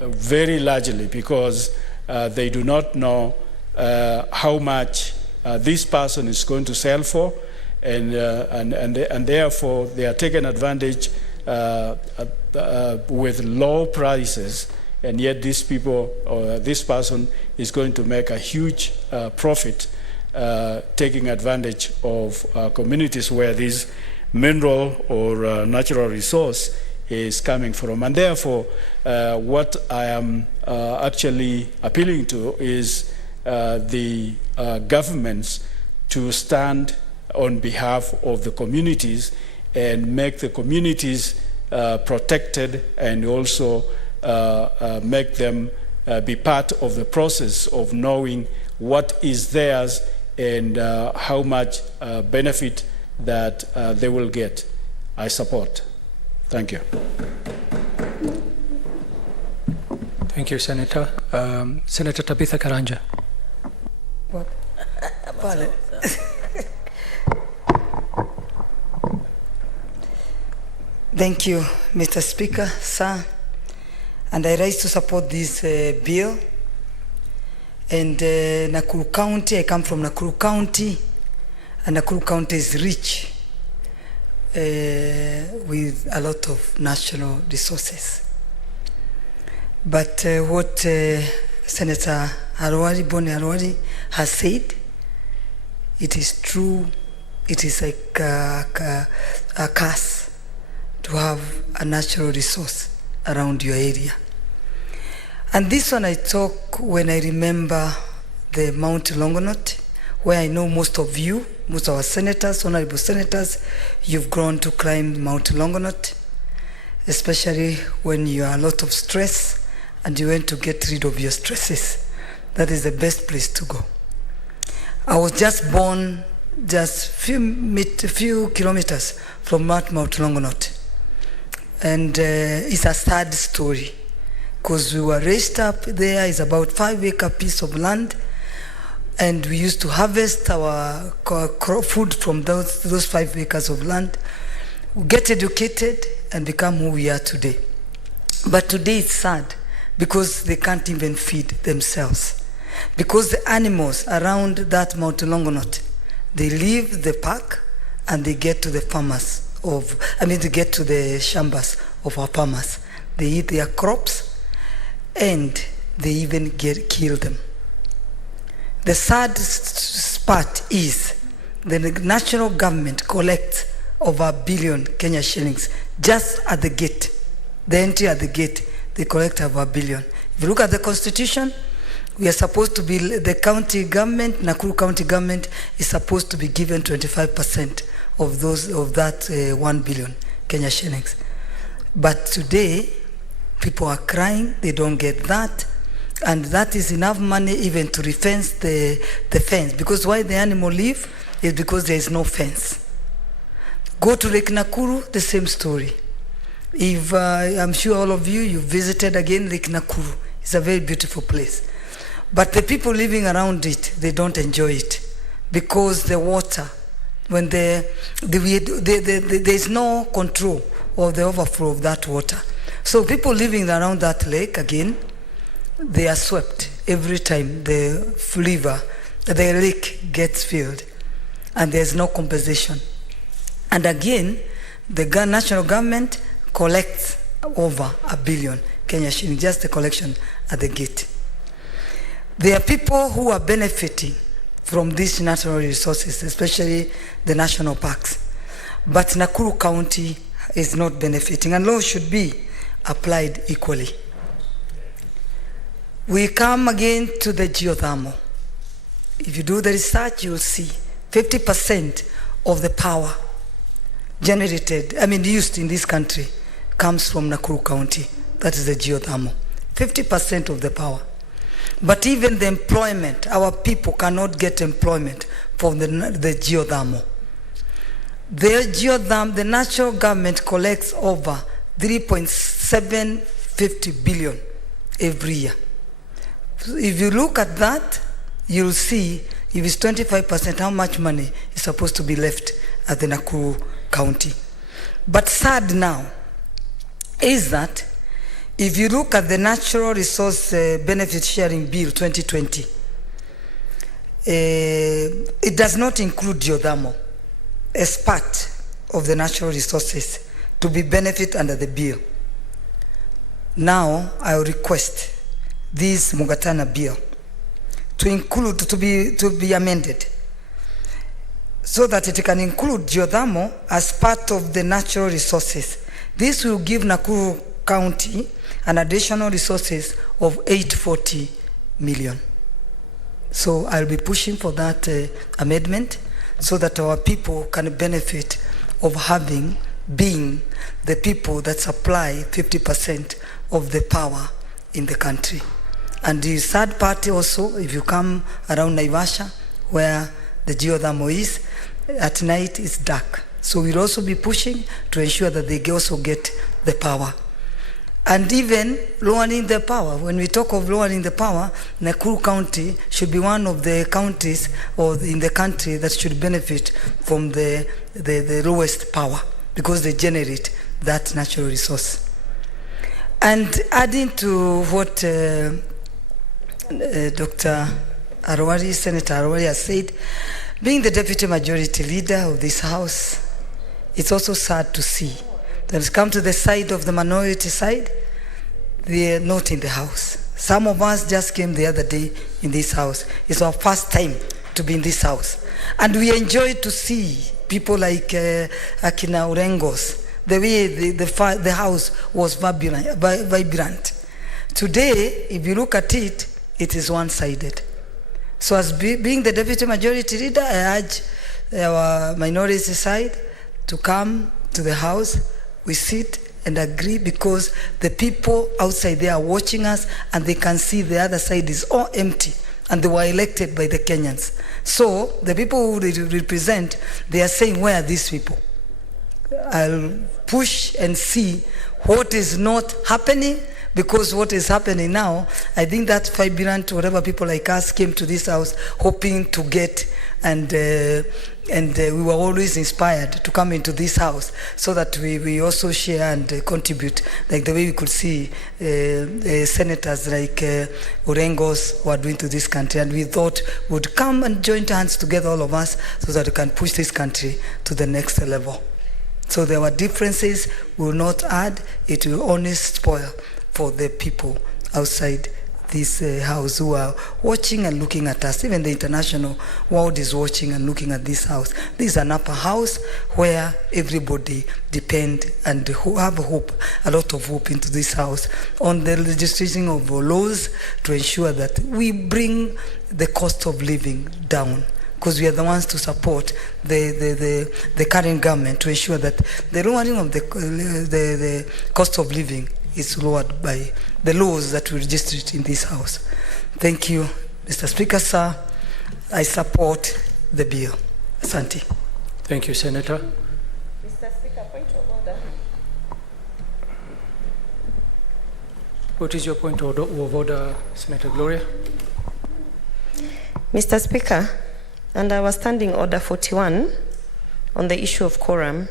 very largely, because they do not know how much this person is going to sell for, and therefore they are taken advantage with low prices, and yet these people or this person is going to make a huge profit taking advantage of communities where this mineral or natural resource is coming from. And therefore, what I am actually appealing to is the governments to stand on behalf of the communities and make the communities protected, and also make them be part of the process of knowing what is theirs and how much benefit that they will get. I support. Thank you. Thank you, Senator. Senator Tabitha Karanja. Thank you, Mr. Speaker, sir. And I rise to support this bill. And Nakuru County, I come from Nakuru County, and Nakuru County is rich with a lot of natural resources. But what Senator Boni Arwari has said, it is true. It is like a curse to have a natural resource around your area. And this one I talk when I remember the Mount Longonot, where I know most of you, most of our senators, honorable senators, you've grown to climb Mount Longonot, especially when you are a lot of stress and you want to get rid of your stresses. That is the best place to go. I was just born just few kilometers from Mount Longonot. And it's a sad story, because we were raised up there. It's about 5-acre piece of land, and we used to harvest our food from those 5 acres of land, get educated, and become who we are today. But today it's sad, because they can't even feed themselves. Because the animals around that Mount Longonot, they leave the park and they get to the farmers to get to the shambas of our farmers. They eat their crops and they even kill them. The sad part is the national government collects over 1 billion Kenya shillings just at the gate. The entry at the gate, they collect over 1 billion. If you look at the constitution, we are supposed to be, the county government, Nakuru County government is supposed to be given 25% of that 1 billion Kenya shillings. But today, people are crying, they don't get that. And that is enough money even to refence the fence. Because why the animal live is because there is no fence. Go to Lake Nakuru, the same story. If I'm sure all of you visited again Lake Nakuru. It's a very beautiful place. But the people living around it, they don't enjoy it. Because the water, when there is no control of the overflow of that water. So people living around that lake, again, they are swept every time the lake gets filled, and there's no compensation. And again, the national government collects over 1 billion Kenya shillings, just the collection at the gate. There are people who are benefiting from these natural resources, especially the national parks. But Nakuru County is not benefiting, and laws should be applied equally. We come again to the geothermal. If you do the research, you'll see 50% of the power used in this country comes from Nakuru County. That is the geothermal. 50% of the power. But even the employment, our people cannot get employment from the geothermal. The national government collects over 3.750 billion every year. If you look at that, you'll see if it's 25%, how much money is supposed to be left at the Nakuru County. But sad now is that if you look at the Natural Resource Benefit Sharing Bill 2020, it does not include geothermal as part of the natural resources to be benefit under the bill. Now I will request this Mugatana bill to be amended so that it can include geothermal as part of the natural resources. This will give Nakuru County an additional resources of 840 million. So I'll be pushing for that amendment so that our people can benefit of being the people that supply 50% of the power in the country. And the third party also, if you come around Naivasha, where the geothermal is, at night it's dark. So we'll also be pushing to ensure that they also get the power. And even lowering the power. When we talk of lowering the power, Nakuru County should be one of the counties in the country that should benefit from the lowest power because they generate that natural resource. And adding to what Dr. Arwari, Senator Arwari has said, being the deputy majority leader of this house, it's also sad to see that it's come to the side of the minority side, they are not in the house. Some of us just came the other day in this house. It's our first time to be in this house. And we enjoy to see people like Akina Urengos, the way the house was vibrant. Today, if you look at it, it is one-sided. So as being the deputy majority leader, I urge our minority side to come to the house. We sit and agree because the people outside there are watching us and they can see the other side is all empty and they were elected by the Kenyans. So the people who they represent, they are saying, where are these people? I'll push and see what is not happening, because what is happening now, I think that vibrant, whatever people like us came to this house hoping to get, and we were always inspired to come into this house so that we also share and contribute, like the way we could see senators like Urengos who are doing to this country, and we thought would come and join hands together, all of us, so that we can push this country to the next level. So there were differences will not add, it will only spoil for the people outside this house who are watching and looking at us. Even the international world is watching and looking at this house. This is an upper house where everybody depend and who have hope, a lot of hope into this house on the legislation of laws to ensure that we bring the cost of living down, because we are the ones to support the current government to ensure that the lowering of the cost of living is lowered by the laws that we registered in this house. Thank you, Mr. Speaker, sir. I support the bill. Asante. Thank you, Senator. Mr. Speaker, point of order. What is your point of order, Senator Gloria? Mr. Speaker, under our Standing Order 41 on the issue of quorum,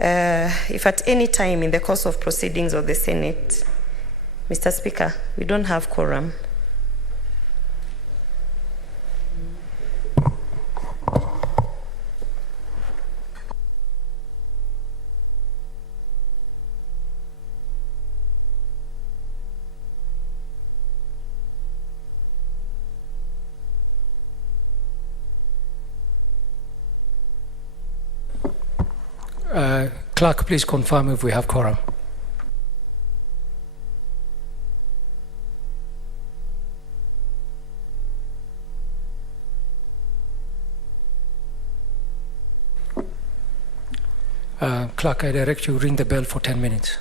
if at any time in the course of proceedings of the Senate, Mr. Speaker, we don't have quorum, Clerk, please confirm if we have quorum. Clerk, I direct you ring the bell for 10 minutes.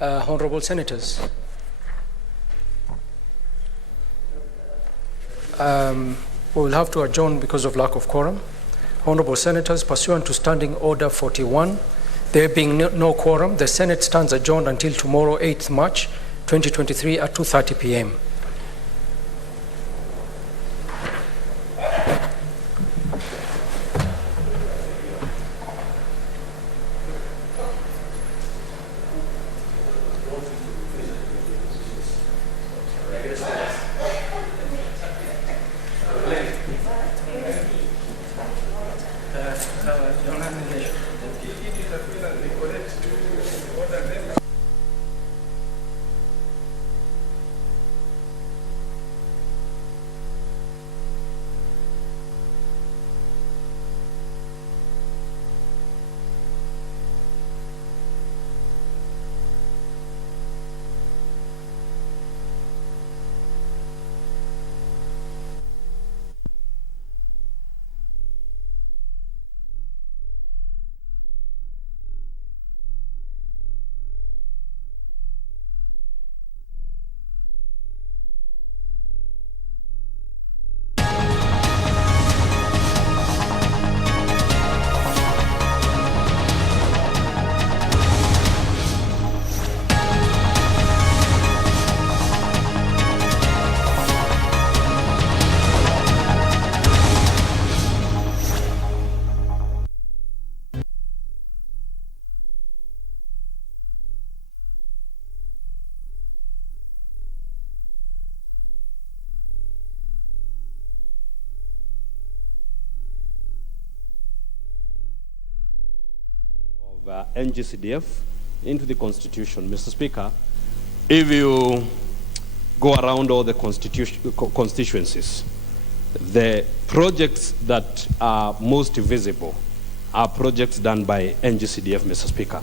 Honorable Senators, we will have to adjourn because of lack of quorum. Honorable Senators, pursuant to Standing Order 41, there being no quorum, the Senate stands adjourned until tomorrow, 8th March 2023 at 2:30 p.m. NGCDF into the Constitution. Mr. Speaker, if you go around all the constituencies, the projects that are most visible are projects done by NGCDF, Mr. Speaker.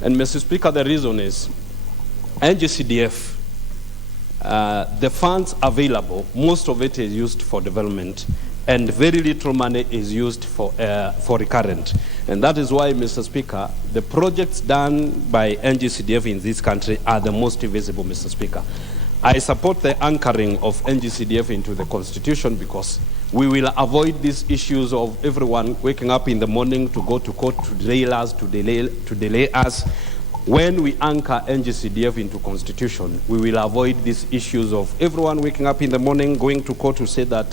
And Mr. Speaker, the reason is NGCDF, the funds available, most of it is used for development, and very little money is used for recurrent. And that is why, Mr. Speaker, the projects done by NGCDF in this country are the most visible, Mr. Speaker. I support the anchoring of NGCDF into the Constitution because we will avoid these issues of everyone waking up in the morning to go to court to delay us, to delay us. When we anchor NGCDF into Constitution, we will avoid these issues of everyone waking up in the morning, going to court to say that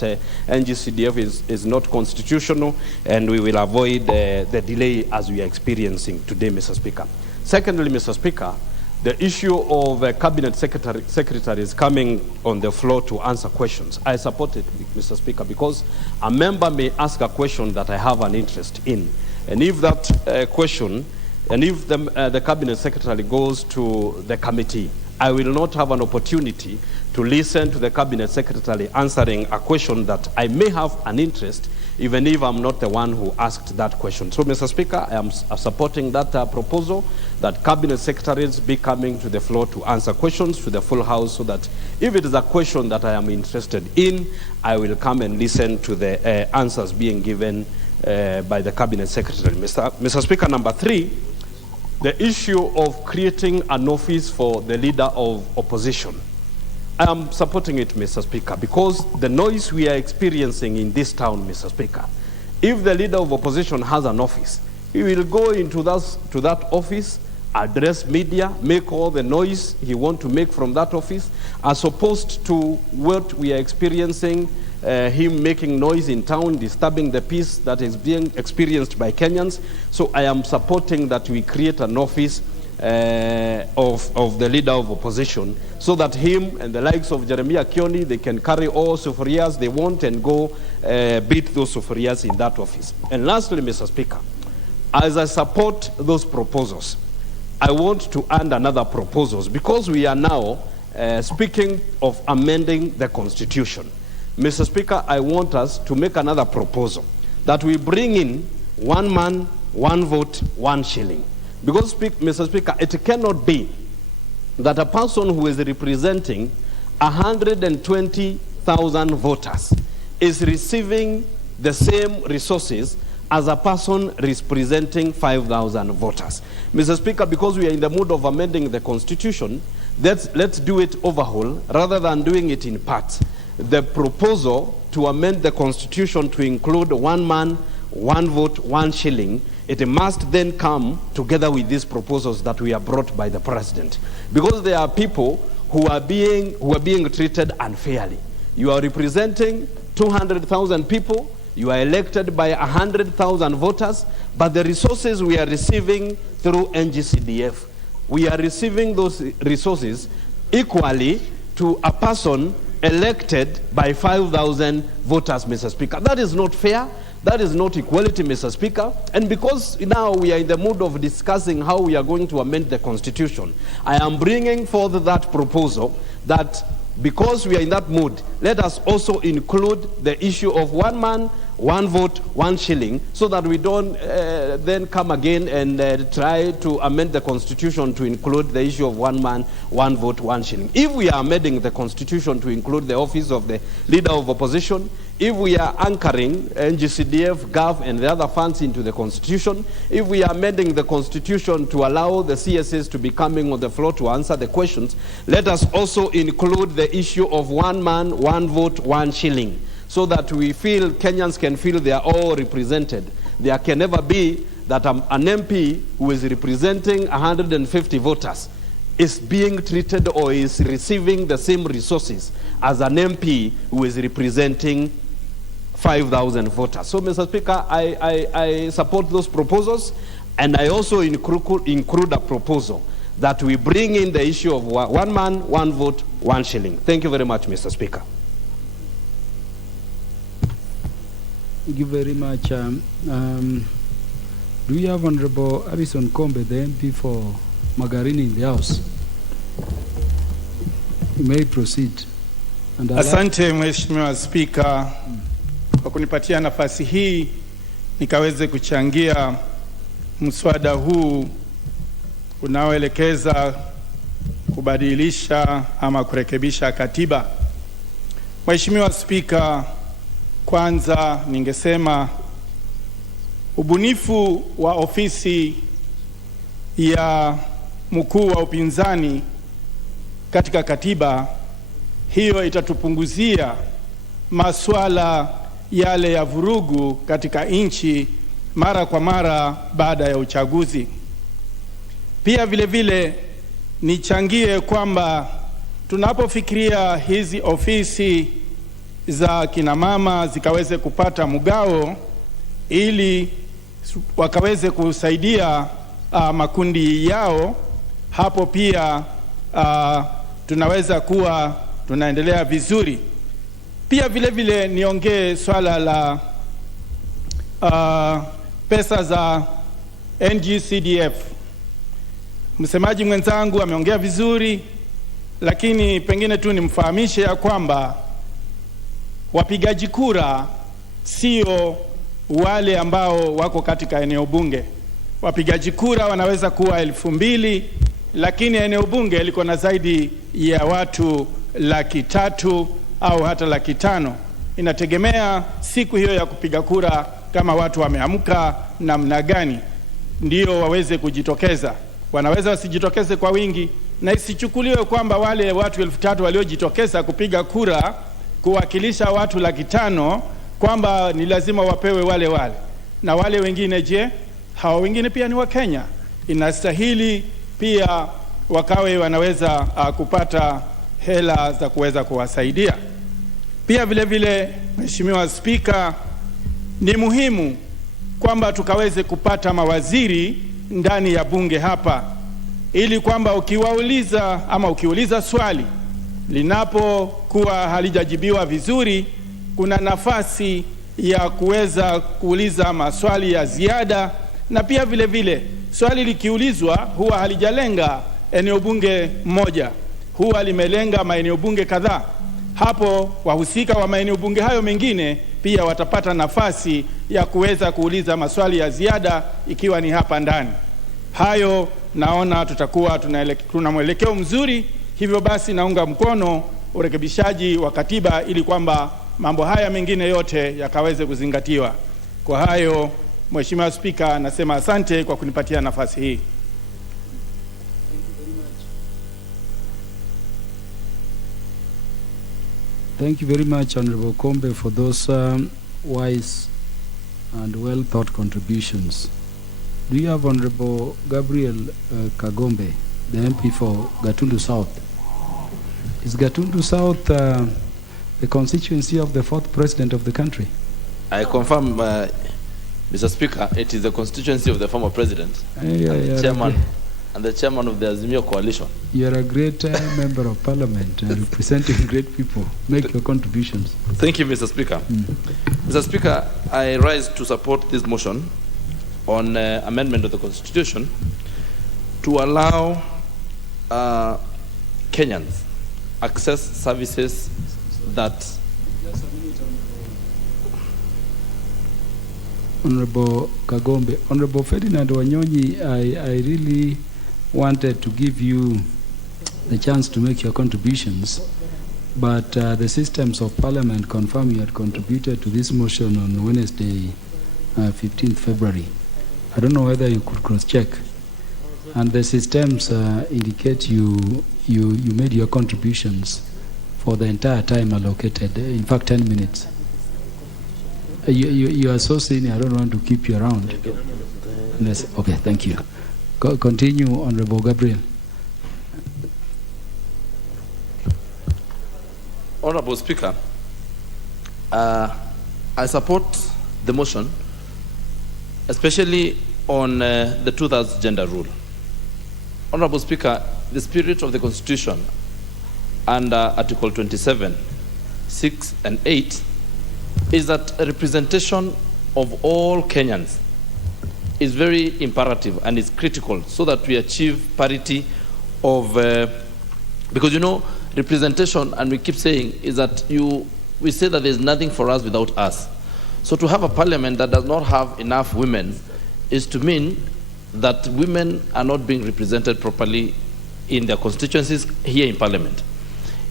NGCDF is not constitutional, and we will avoid the delay as we are experiencing today, Mr. Speaker. Secondly, Mr. Speaker, the issue of cabinet secretaries coming on the floor to answer questions, I support it, Mr. Speaker, because a member may ask a question that I have an interest in, and if that question, and if the cabinet secretary goes to the committee, I will not have an opportunity to listen to the cabinet secretary answering a question that I may have an interest, even if I'm not the one who asked that question. So, Mr. Speaker, I am supporting that proposal that cabinet secretaries be coming to the floor to answer questions to the full House, so that if it is a question that I am interested in, I will come and listen to the answers being given by the cabinet secretary. Mr. Speaker, number 3, the issue of creating an office for the leader of opposition. I am supporting it, Mr. Speaker, because the noise we are experiencing in this town, Mr. Speaker, if the leader of opposition has an office, he will go into that office, address media, make all the noise he wants to make from that office, as opposed to what we are experiencing, him making noise in town, disturbing the peace that is being experienced by Kenyans. So I am supporting that we create an office of the leader of opposition, so that him and the likes of Jeremiah Kioni, they can carry all sufurias they want and go beat those sufurias in that office. And lastly, Mr. Speaker, as I support those proposals, I want to add another proposals, because we are now speaking of amending the Constitution. Mr. Speaker, I want us to make another proposal that we bring in 1 man, 1 vote, 1 shilling. Because, Mr. Speaker, it cannot be that a person who is representing 120,000 voters is receiving the same resources as a person representing 5,000 voters. Mr. Speaker, because we are in the mood of amending the Constitution, let's do it overhaul rather than doing it in parts. The proposal to amend the Constitution to include 1 man, 1 vote, 1 shilling, it must then come together with these proposals that we are brought by the President. Because there are people who are being treated unfairly. You are representing 200,000 people, you are elected by 100,000 voters, but the resources we are receiving through NGCDF, we are receiving those resources equally to a person elected by 5,000 voters, Mr. Speaker. That is not fair. That is not equality, Mr. Speaker. And because now we are in the mood of discussing how we are going to amend the Constitution, I am bringing forth that proposal that because we are in that mood, let us also include the issue of 1 man, 1 vote, 1 shilling, so that we don't then come again and try to amend the Constitution to include the issue of 1 man, 1 vote, 1 shilling. If we are amending the Constitution to include the office of the Leader of Opposition, if we are anchoring NGCDF, GAF, and the other funds into the Constitution, if we are amending the Constitution to allow the CSS to be coming on the floor to answer the questions, let us also include the issue of 1 man, 1 vote, 1 shilling, so that we feel, Kenyans can feel they are all represented. There can never be that an MP who is representing 150 voters is being treated or is receiving the same resources as an MP who is representing 5,000 voters. So, Mr. Speaker, I support those proposals, and I also include a proposal that we bring in the issue of 1 man, 1 vote, 1 shilling. Thank you very much, Mr. Speaker. Thank you very much. Do we have Honorable Harrison Kombe, the MP for Magarini, in the House? You may proceed. Asante Mheshimiwa Spika kwa kunipatia nafasi hii nikaweze kuchangia mswada huu unaoelekeza kubadilisha ama kurekebisha katiba. Mheshimiwa Spika, kwanza ningesema ubunifu wa ofisi ya mkuu wa upinzani katika katiba hiyo itatupunguzia masuala yale ya vurugu katika nchi mara kwa mara baada ya uchaguzi. Pia vile vile nichangie kwamba tunapofikiria hizi ofisi za kina mama zikaweze kupata mgao ili wakaweze kusaidia makundi yao, hapo pia tunaweza kuwa tunaendelea vizuri. Pia vile vile niongee swala la pesa za NGCDF. Msemaji mwenzangu ameongea vizuri, lakini pengine tu nimfahamishe ya kwamba wapigaji kura sio wale ambao wako katika eneo bunge. Wapigaji kura wanaweza kuwa 2,000, lakini eneo bunge liko na zaidi ya watu 300,000 au hata 500,000. Inategemea siku hiyo ya kupiga kura kama watu wameamka namna gani ndio waweze kujitokeza. Wanaweza wasijitokeze kwa wingi, na isichukuliwe kwamba wale watu 3,000 waliojitokeza kupiga kura kuwakilisha watu 500,000 kwamba ni lazima wapewe wale. Na wale wengine je? Hawa wengine pia ni wa Kenya. Inastahili pia wakawe wanaweza kupata hela za kuweza kuwasaidia. Pia vile vile, Mheshimiwa Spika, ni muhimu kwamba tukaweze kupata mawaziri ndani ya bunge hapa, ili kwamba ukiuliza swali linapokuwa halijajibiwa vizuri, kuna nafasi ya kuweza kuuliza maswali ya ziada. Na pia vile vile swali likiulizwa huwa halijalenga eneo bunge moja, huwa limelenga maeneo bunge kadhaa. Hapo wahusika wa maeneo bunge hayo mengine pia watapata nafasi ya kuweza kuuliza maswali ya ziada ikiwa ni hapa ndani. Hayo naona tutakuwa tuna mwelekeo mzuri. Hivyo basi naunga mkono urekebishaji wa katiba ili kwamba mambo haya mengine yote yakaweze kuzingatiwa. Kwa hayo Mheshimiwa Spika, nasema asante kwa kunipatia nafasi hii. Thank you very much, Honorable Kombe, for those wise and well-thought contributions. Do you have Honorable Gabriel Kagombe, the MP for Gatundu South? Is Gatundu South the constituency of the 4th president of the country? I confirm, Mr. Speaker, it is the constituency of the former president and the chairman of the Azimio coalition. You are a great member of parliament representing great people. Make your contributions. Thank you, Mr. Speaker. Mr. Speaker, I rise to support this motion on amendment of the Constitution to allow Kenyans access services that... Honorable Kagombe, Honorable Ferdinand Wanyonyi, I really wanted to give you the chance to make your contributions, but the systems of Parliament confirm you had contributed to this motion on Wednesday, 15th February. I don't know whether you could cross-check. And the systems indicate you made your contributions for the entire time allocated, in fact 10 minutes. You are so senior, I don't want to keep you around. Okay, thank you. Continue, Honorable Gabriel. Honorable Speaker, I support the motion, especially on the 2/3 gender rule. Honorable Speaker, the spirit of the Constitution under Article 27, 6 and 8 is that a representation of all Kenyans is very imperative and is critical so that we achieve parity of, because you know, representation, and we keep saying, is that we say that there's nothing for us without us. So to have a parliament that does not have enough women is to mean that women are not being represented properly in their constituencies here in parliament.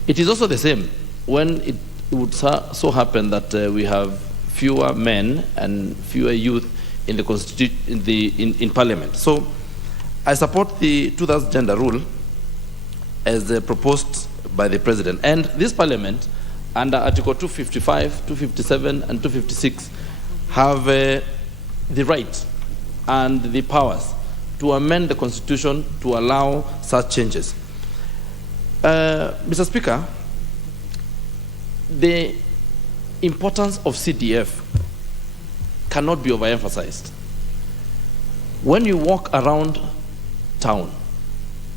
It is also the same when it would so happen that we have fewer men and fewer youth in the in parliament. So I support the 2/3 gender rule as proposed by the president. And this parliament, under Article 255, 257, and 256, have the right and the powers to amend the constitution to allow such changes. Mr. Speaker, the importance of CDF cannot be overemphasized. When you walk around town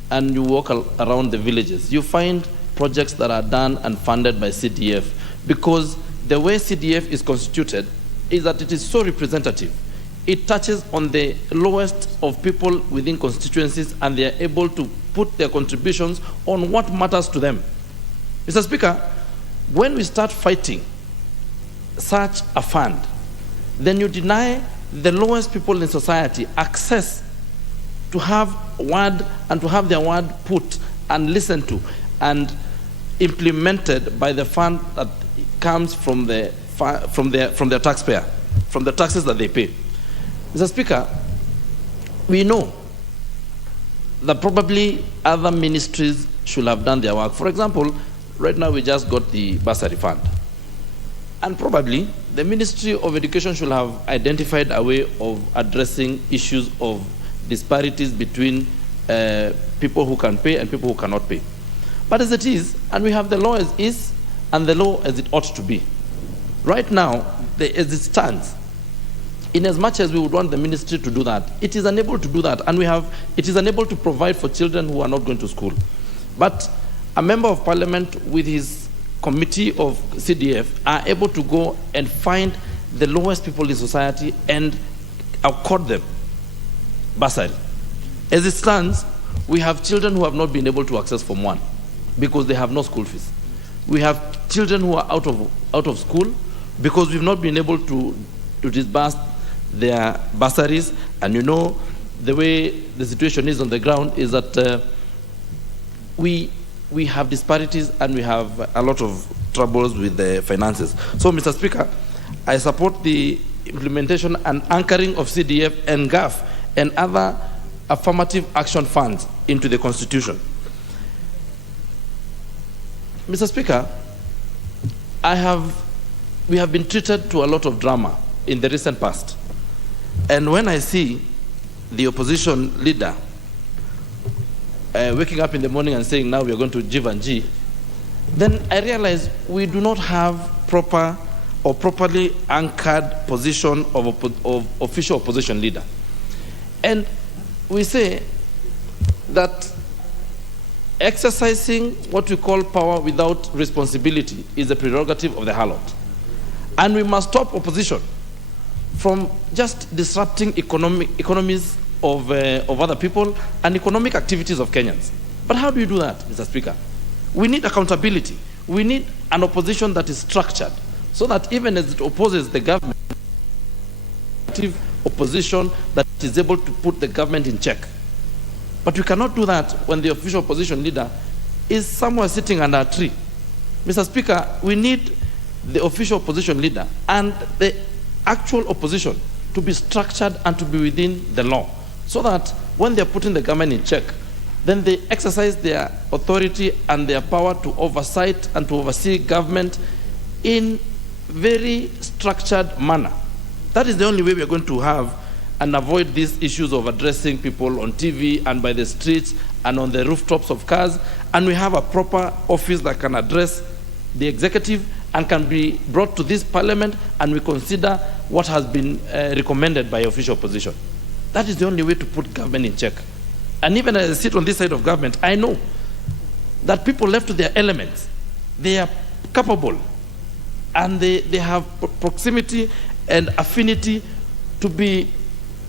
and you walk around the villages, you find projects that are done and funded by CDF, because the way CDF is constituted is that it is so representative. It touches on the lowest of people within constituencies, and they are able to put their contributions on what matters to them. Mr. Speaker, when we start fighting such a fund, then you deny the lowest people in society access to have word and to have their word put and listened to and implemented by the fund that comes from their taxpayer, from the taxes that they pay. Mr. Speaker, we know that probably other ministries should have done their work. For example, right now we just got the bursary fund. And probably the Ministry of Education should have identified a way of addressing issues of disparities between people who can pay and people who cannot pay. But as it is, and we have the law as is and the law as it ought to be. Right now, as it stands, in as much as we would want the ministry to do that, it is unable to do that, and it is unable to provide for children who are not going to school. But a member of parliament with his committee of CDF are able to go and find the lowest people in society and accord them bursary. As it stands, we have children who have not been able to access Form 1 because they have no school fees. We have children who are out of school because we've not been able to disburse their bursaries. And you know, the way the situation is on the ground is that we have disparities and we have a lot of troubles with the finances. So, Mr. Speaker, I support the implementation and anchoring of CDF and GAF and other affirmative action funds into the Constitution. Mr. Speaker, we have been treated to a lot of drama in the recent past. And when I see the opposition leader waking up in the morning and saying, now we are going to G, then I realize we do not have proper or properly anchored position of official opposition leader. And we say that exercising what we call power without responsibility is a prerogative of the harlot. And we must stop opposition from just disrupting economies of other people and economic activities of Kenyans. But how do you do that, Mr. Speaker? We need accountability. We need an opposition that is structured so that even as it opposes the government, opposition that is able to put the government in check. But we cannot do that when the official opposition leader is somewhere sitting under a tree. Mr. Speaker, we need the official opposition leader and the actual opposition to be structured and to be within the law, so that when they're putting the government in check, then they exercise their authority and their power to oversight and to oversee government in very structured manner. That is the only way we are going to have and avoid these issues of addressing people on TV and by the streets and on the rooftops of cars. And we have a proper office that can address the executive and can be brought to this parliament, and we consider what has been recommended by official opposition. That is the only way to put government in check. And even as I sit on this side of government, I know that people left to their elements, they are capable and they have proximity and affinity to be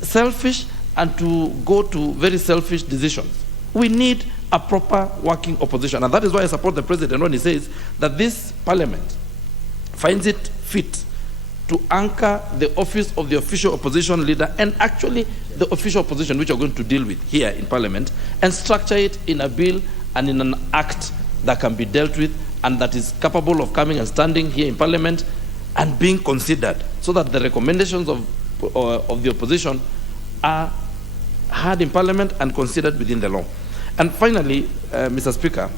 selfish and to go to very selfish decisions. We need a proper working opposition, and that is why I support the president when he says that this parliament finds it fit to anchor the office of the official opposition leader and actually the official opposition, which we're going to deal with here in parliament, and structure it in a bill and in an act that can be dealt with and that is capable of coming and standing here in parliament and being considered, so that the recommendations of the opposition are heard in parliament and considered within the law. And finally, Mr. Speaker,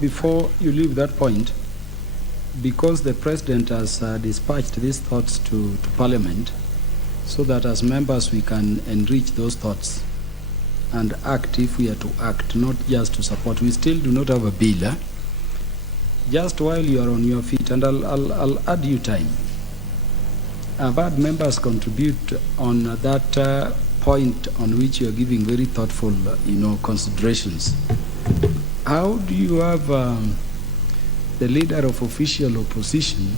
before you leave that point, because the president has dispatched these thoughts to parliament, so that as members we can enrich those thoughts and act if we are to act, not just to support. We still do not have a bill. Just while you are on your feet, and I'll add you time. I've had members contribute on that point on which you are giving very thoughtful, considerations. How do you have the leader of official opposition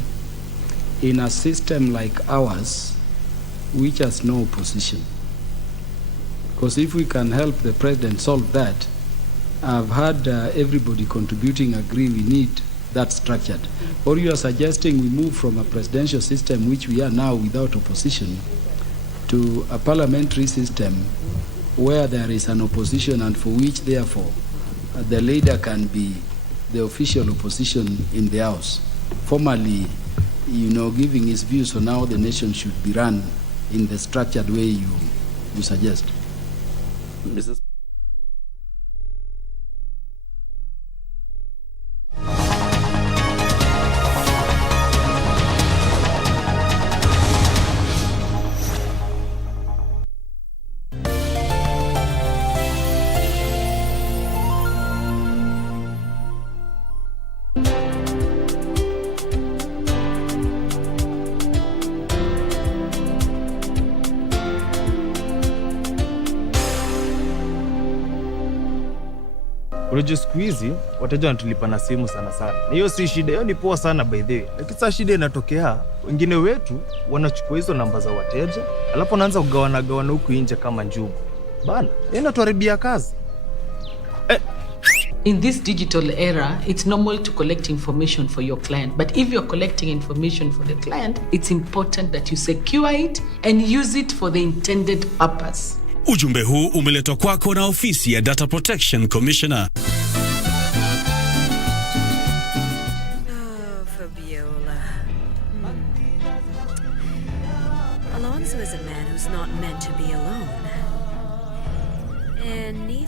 in a system like ours, which has no opposition? Because if we can help the president solve that, I've had everybody contributing agree we need that structured. Or you are suggesting we move from a presidential system, which we are now without opposition, to a parliamentary system where there is an opposition and for which, therefore, the leader can be the official opposition in the House, formally, giving his views on how the nation should be run in the structured way you suggest. Mrs. Unajua siku hizi wateja wanatulipa na simu sana sana. Na hiyo si shida, hiyo ni poa sana by the way. Lakini sasa shida inatokea, wengine wetu wanachukua hizo namba za wateja, alafu wanaanza kugawana huku nje kama njugu. Bana, inatuharibia kazi. In this digital era, it's normal to collect information for your client. But if you're collecting information for the client, it's important that you secure it and use it for the intended purpose. Ujumbe huu umeletwa kwako na ofisi ya Data Protection Commissioner. Fabiola. Alonso is a man who's not meant to be alone. And neither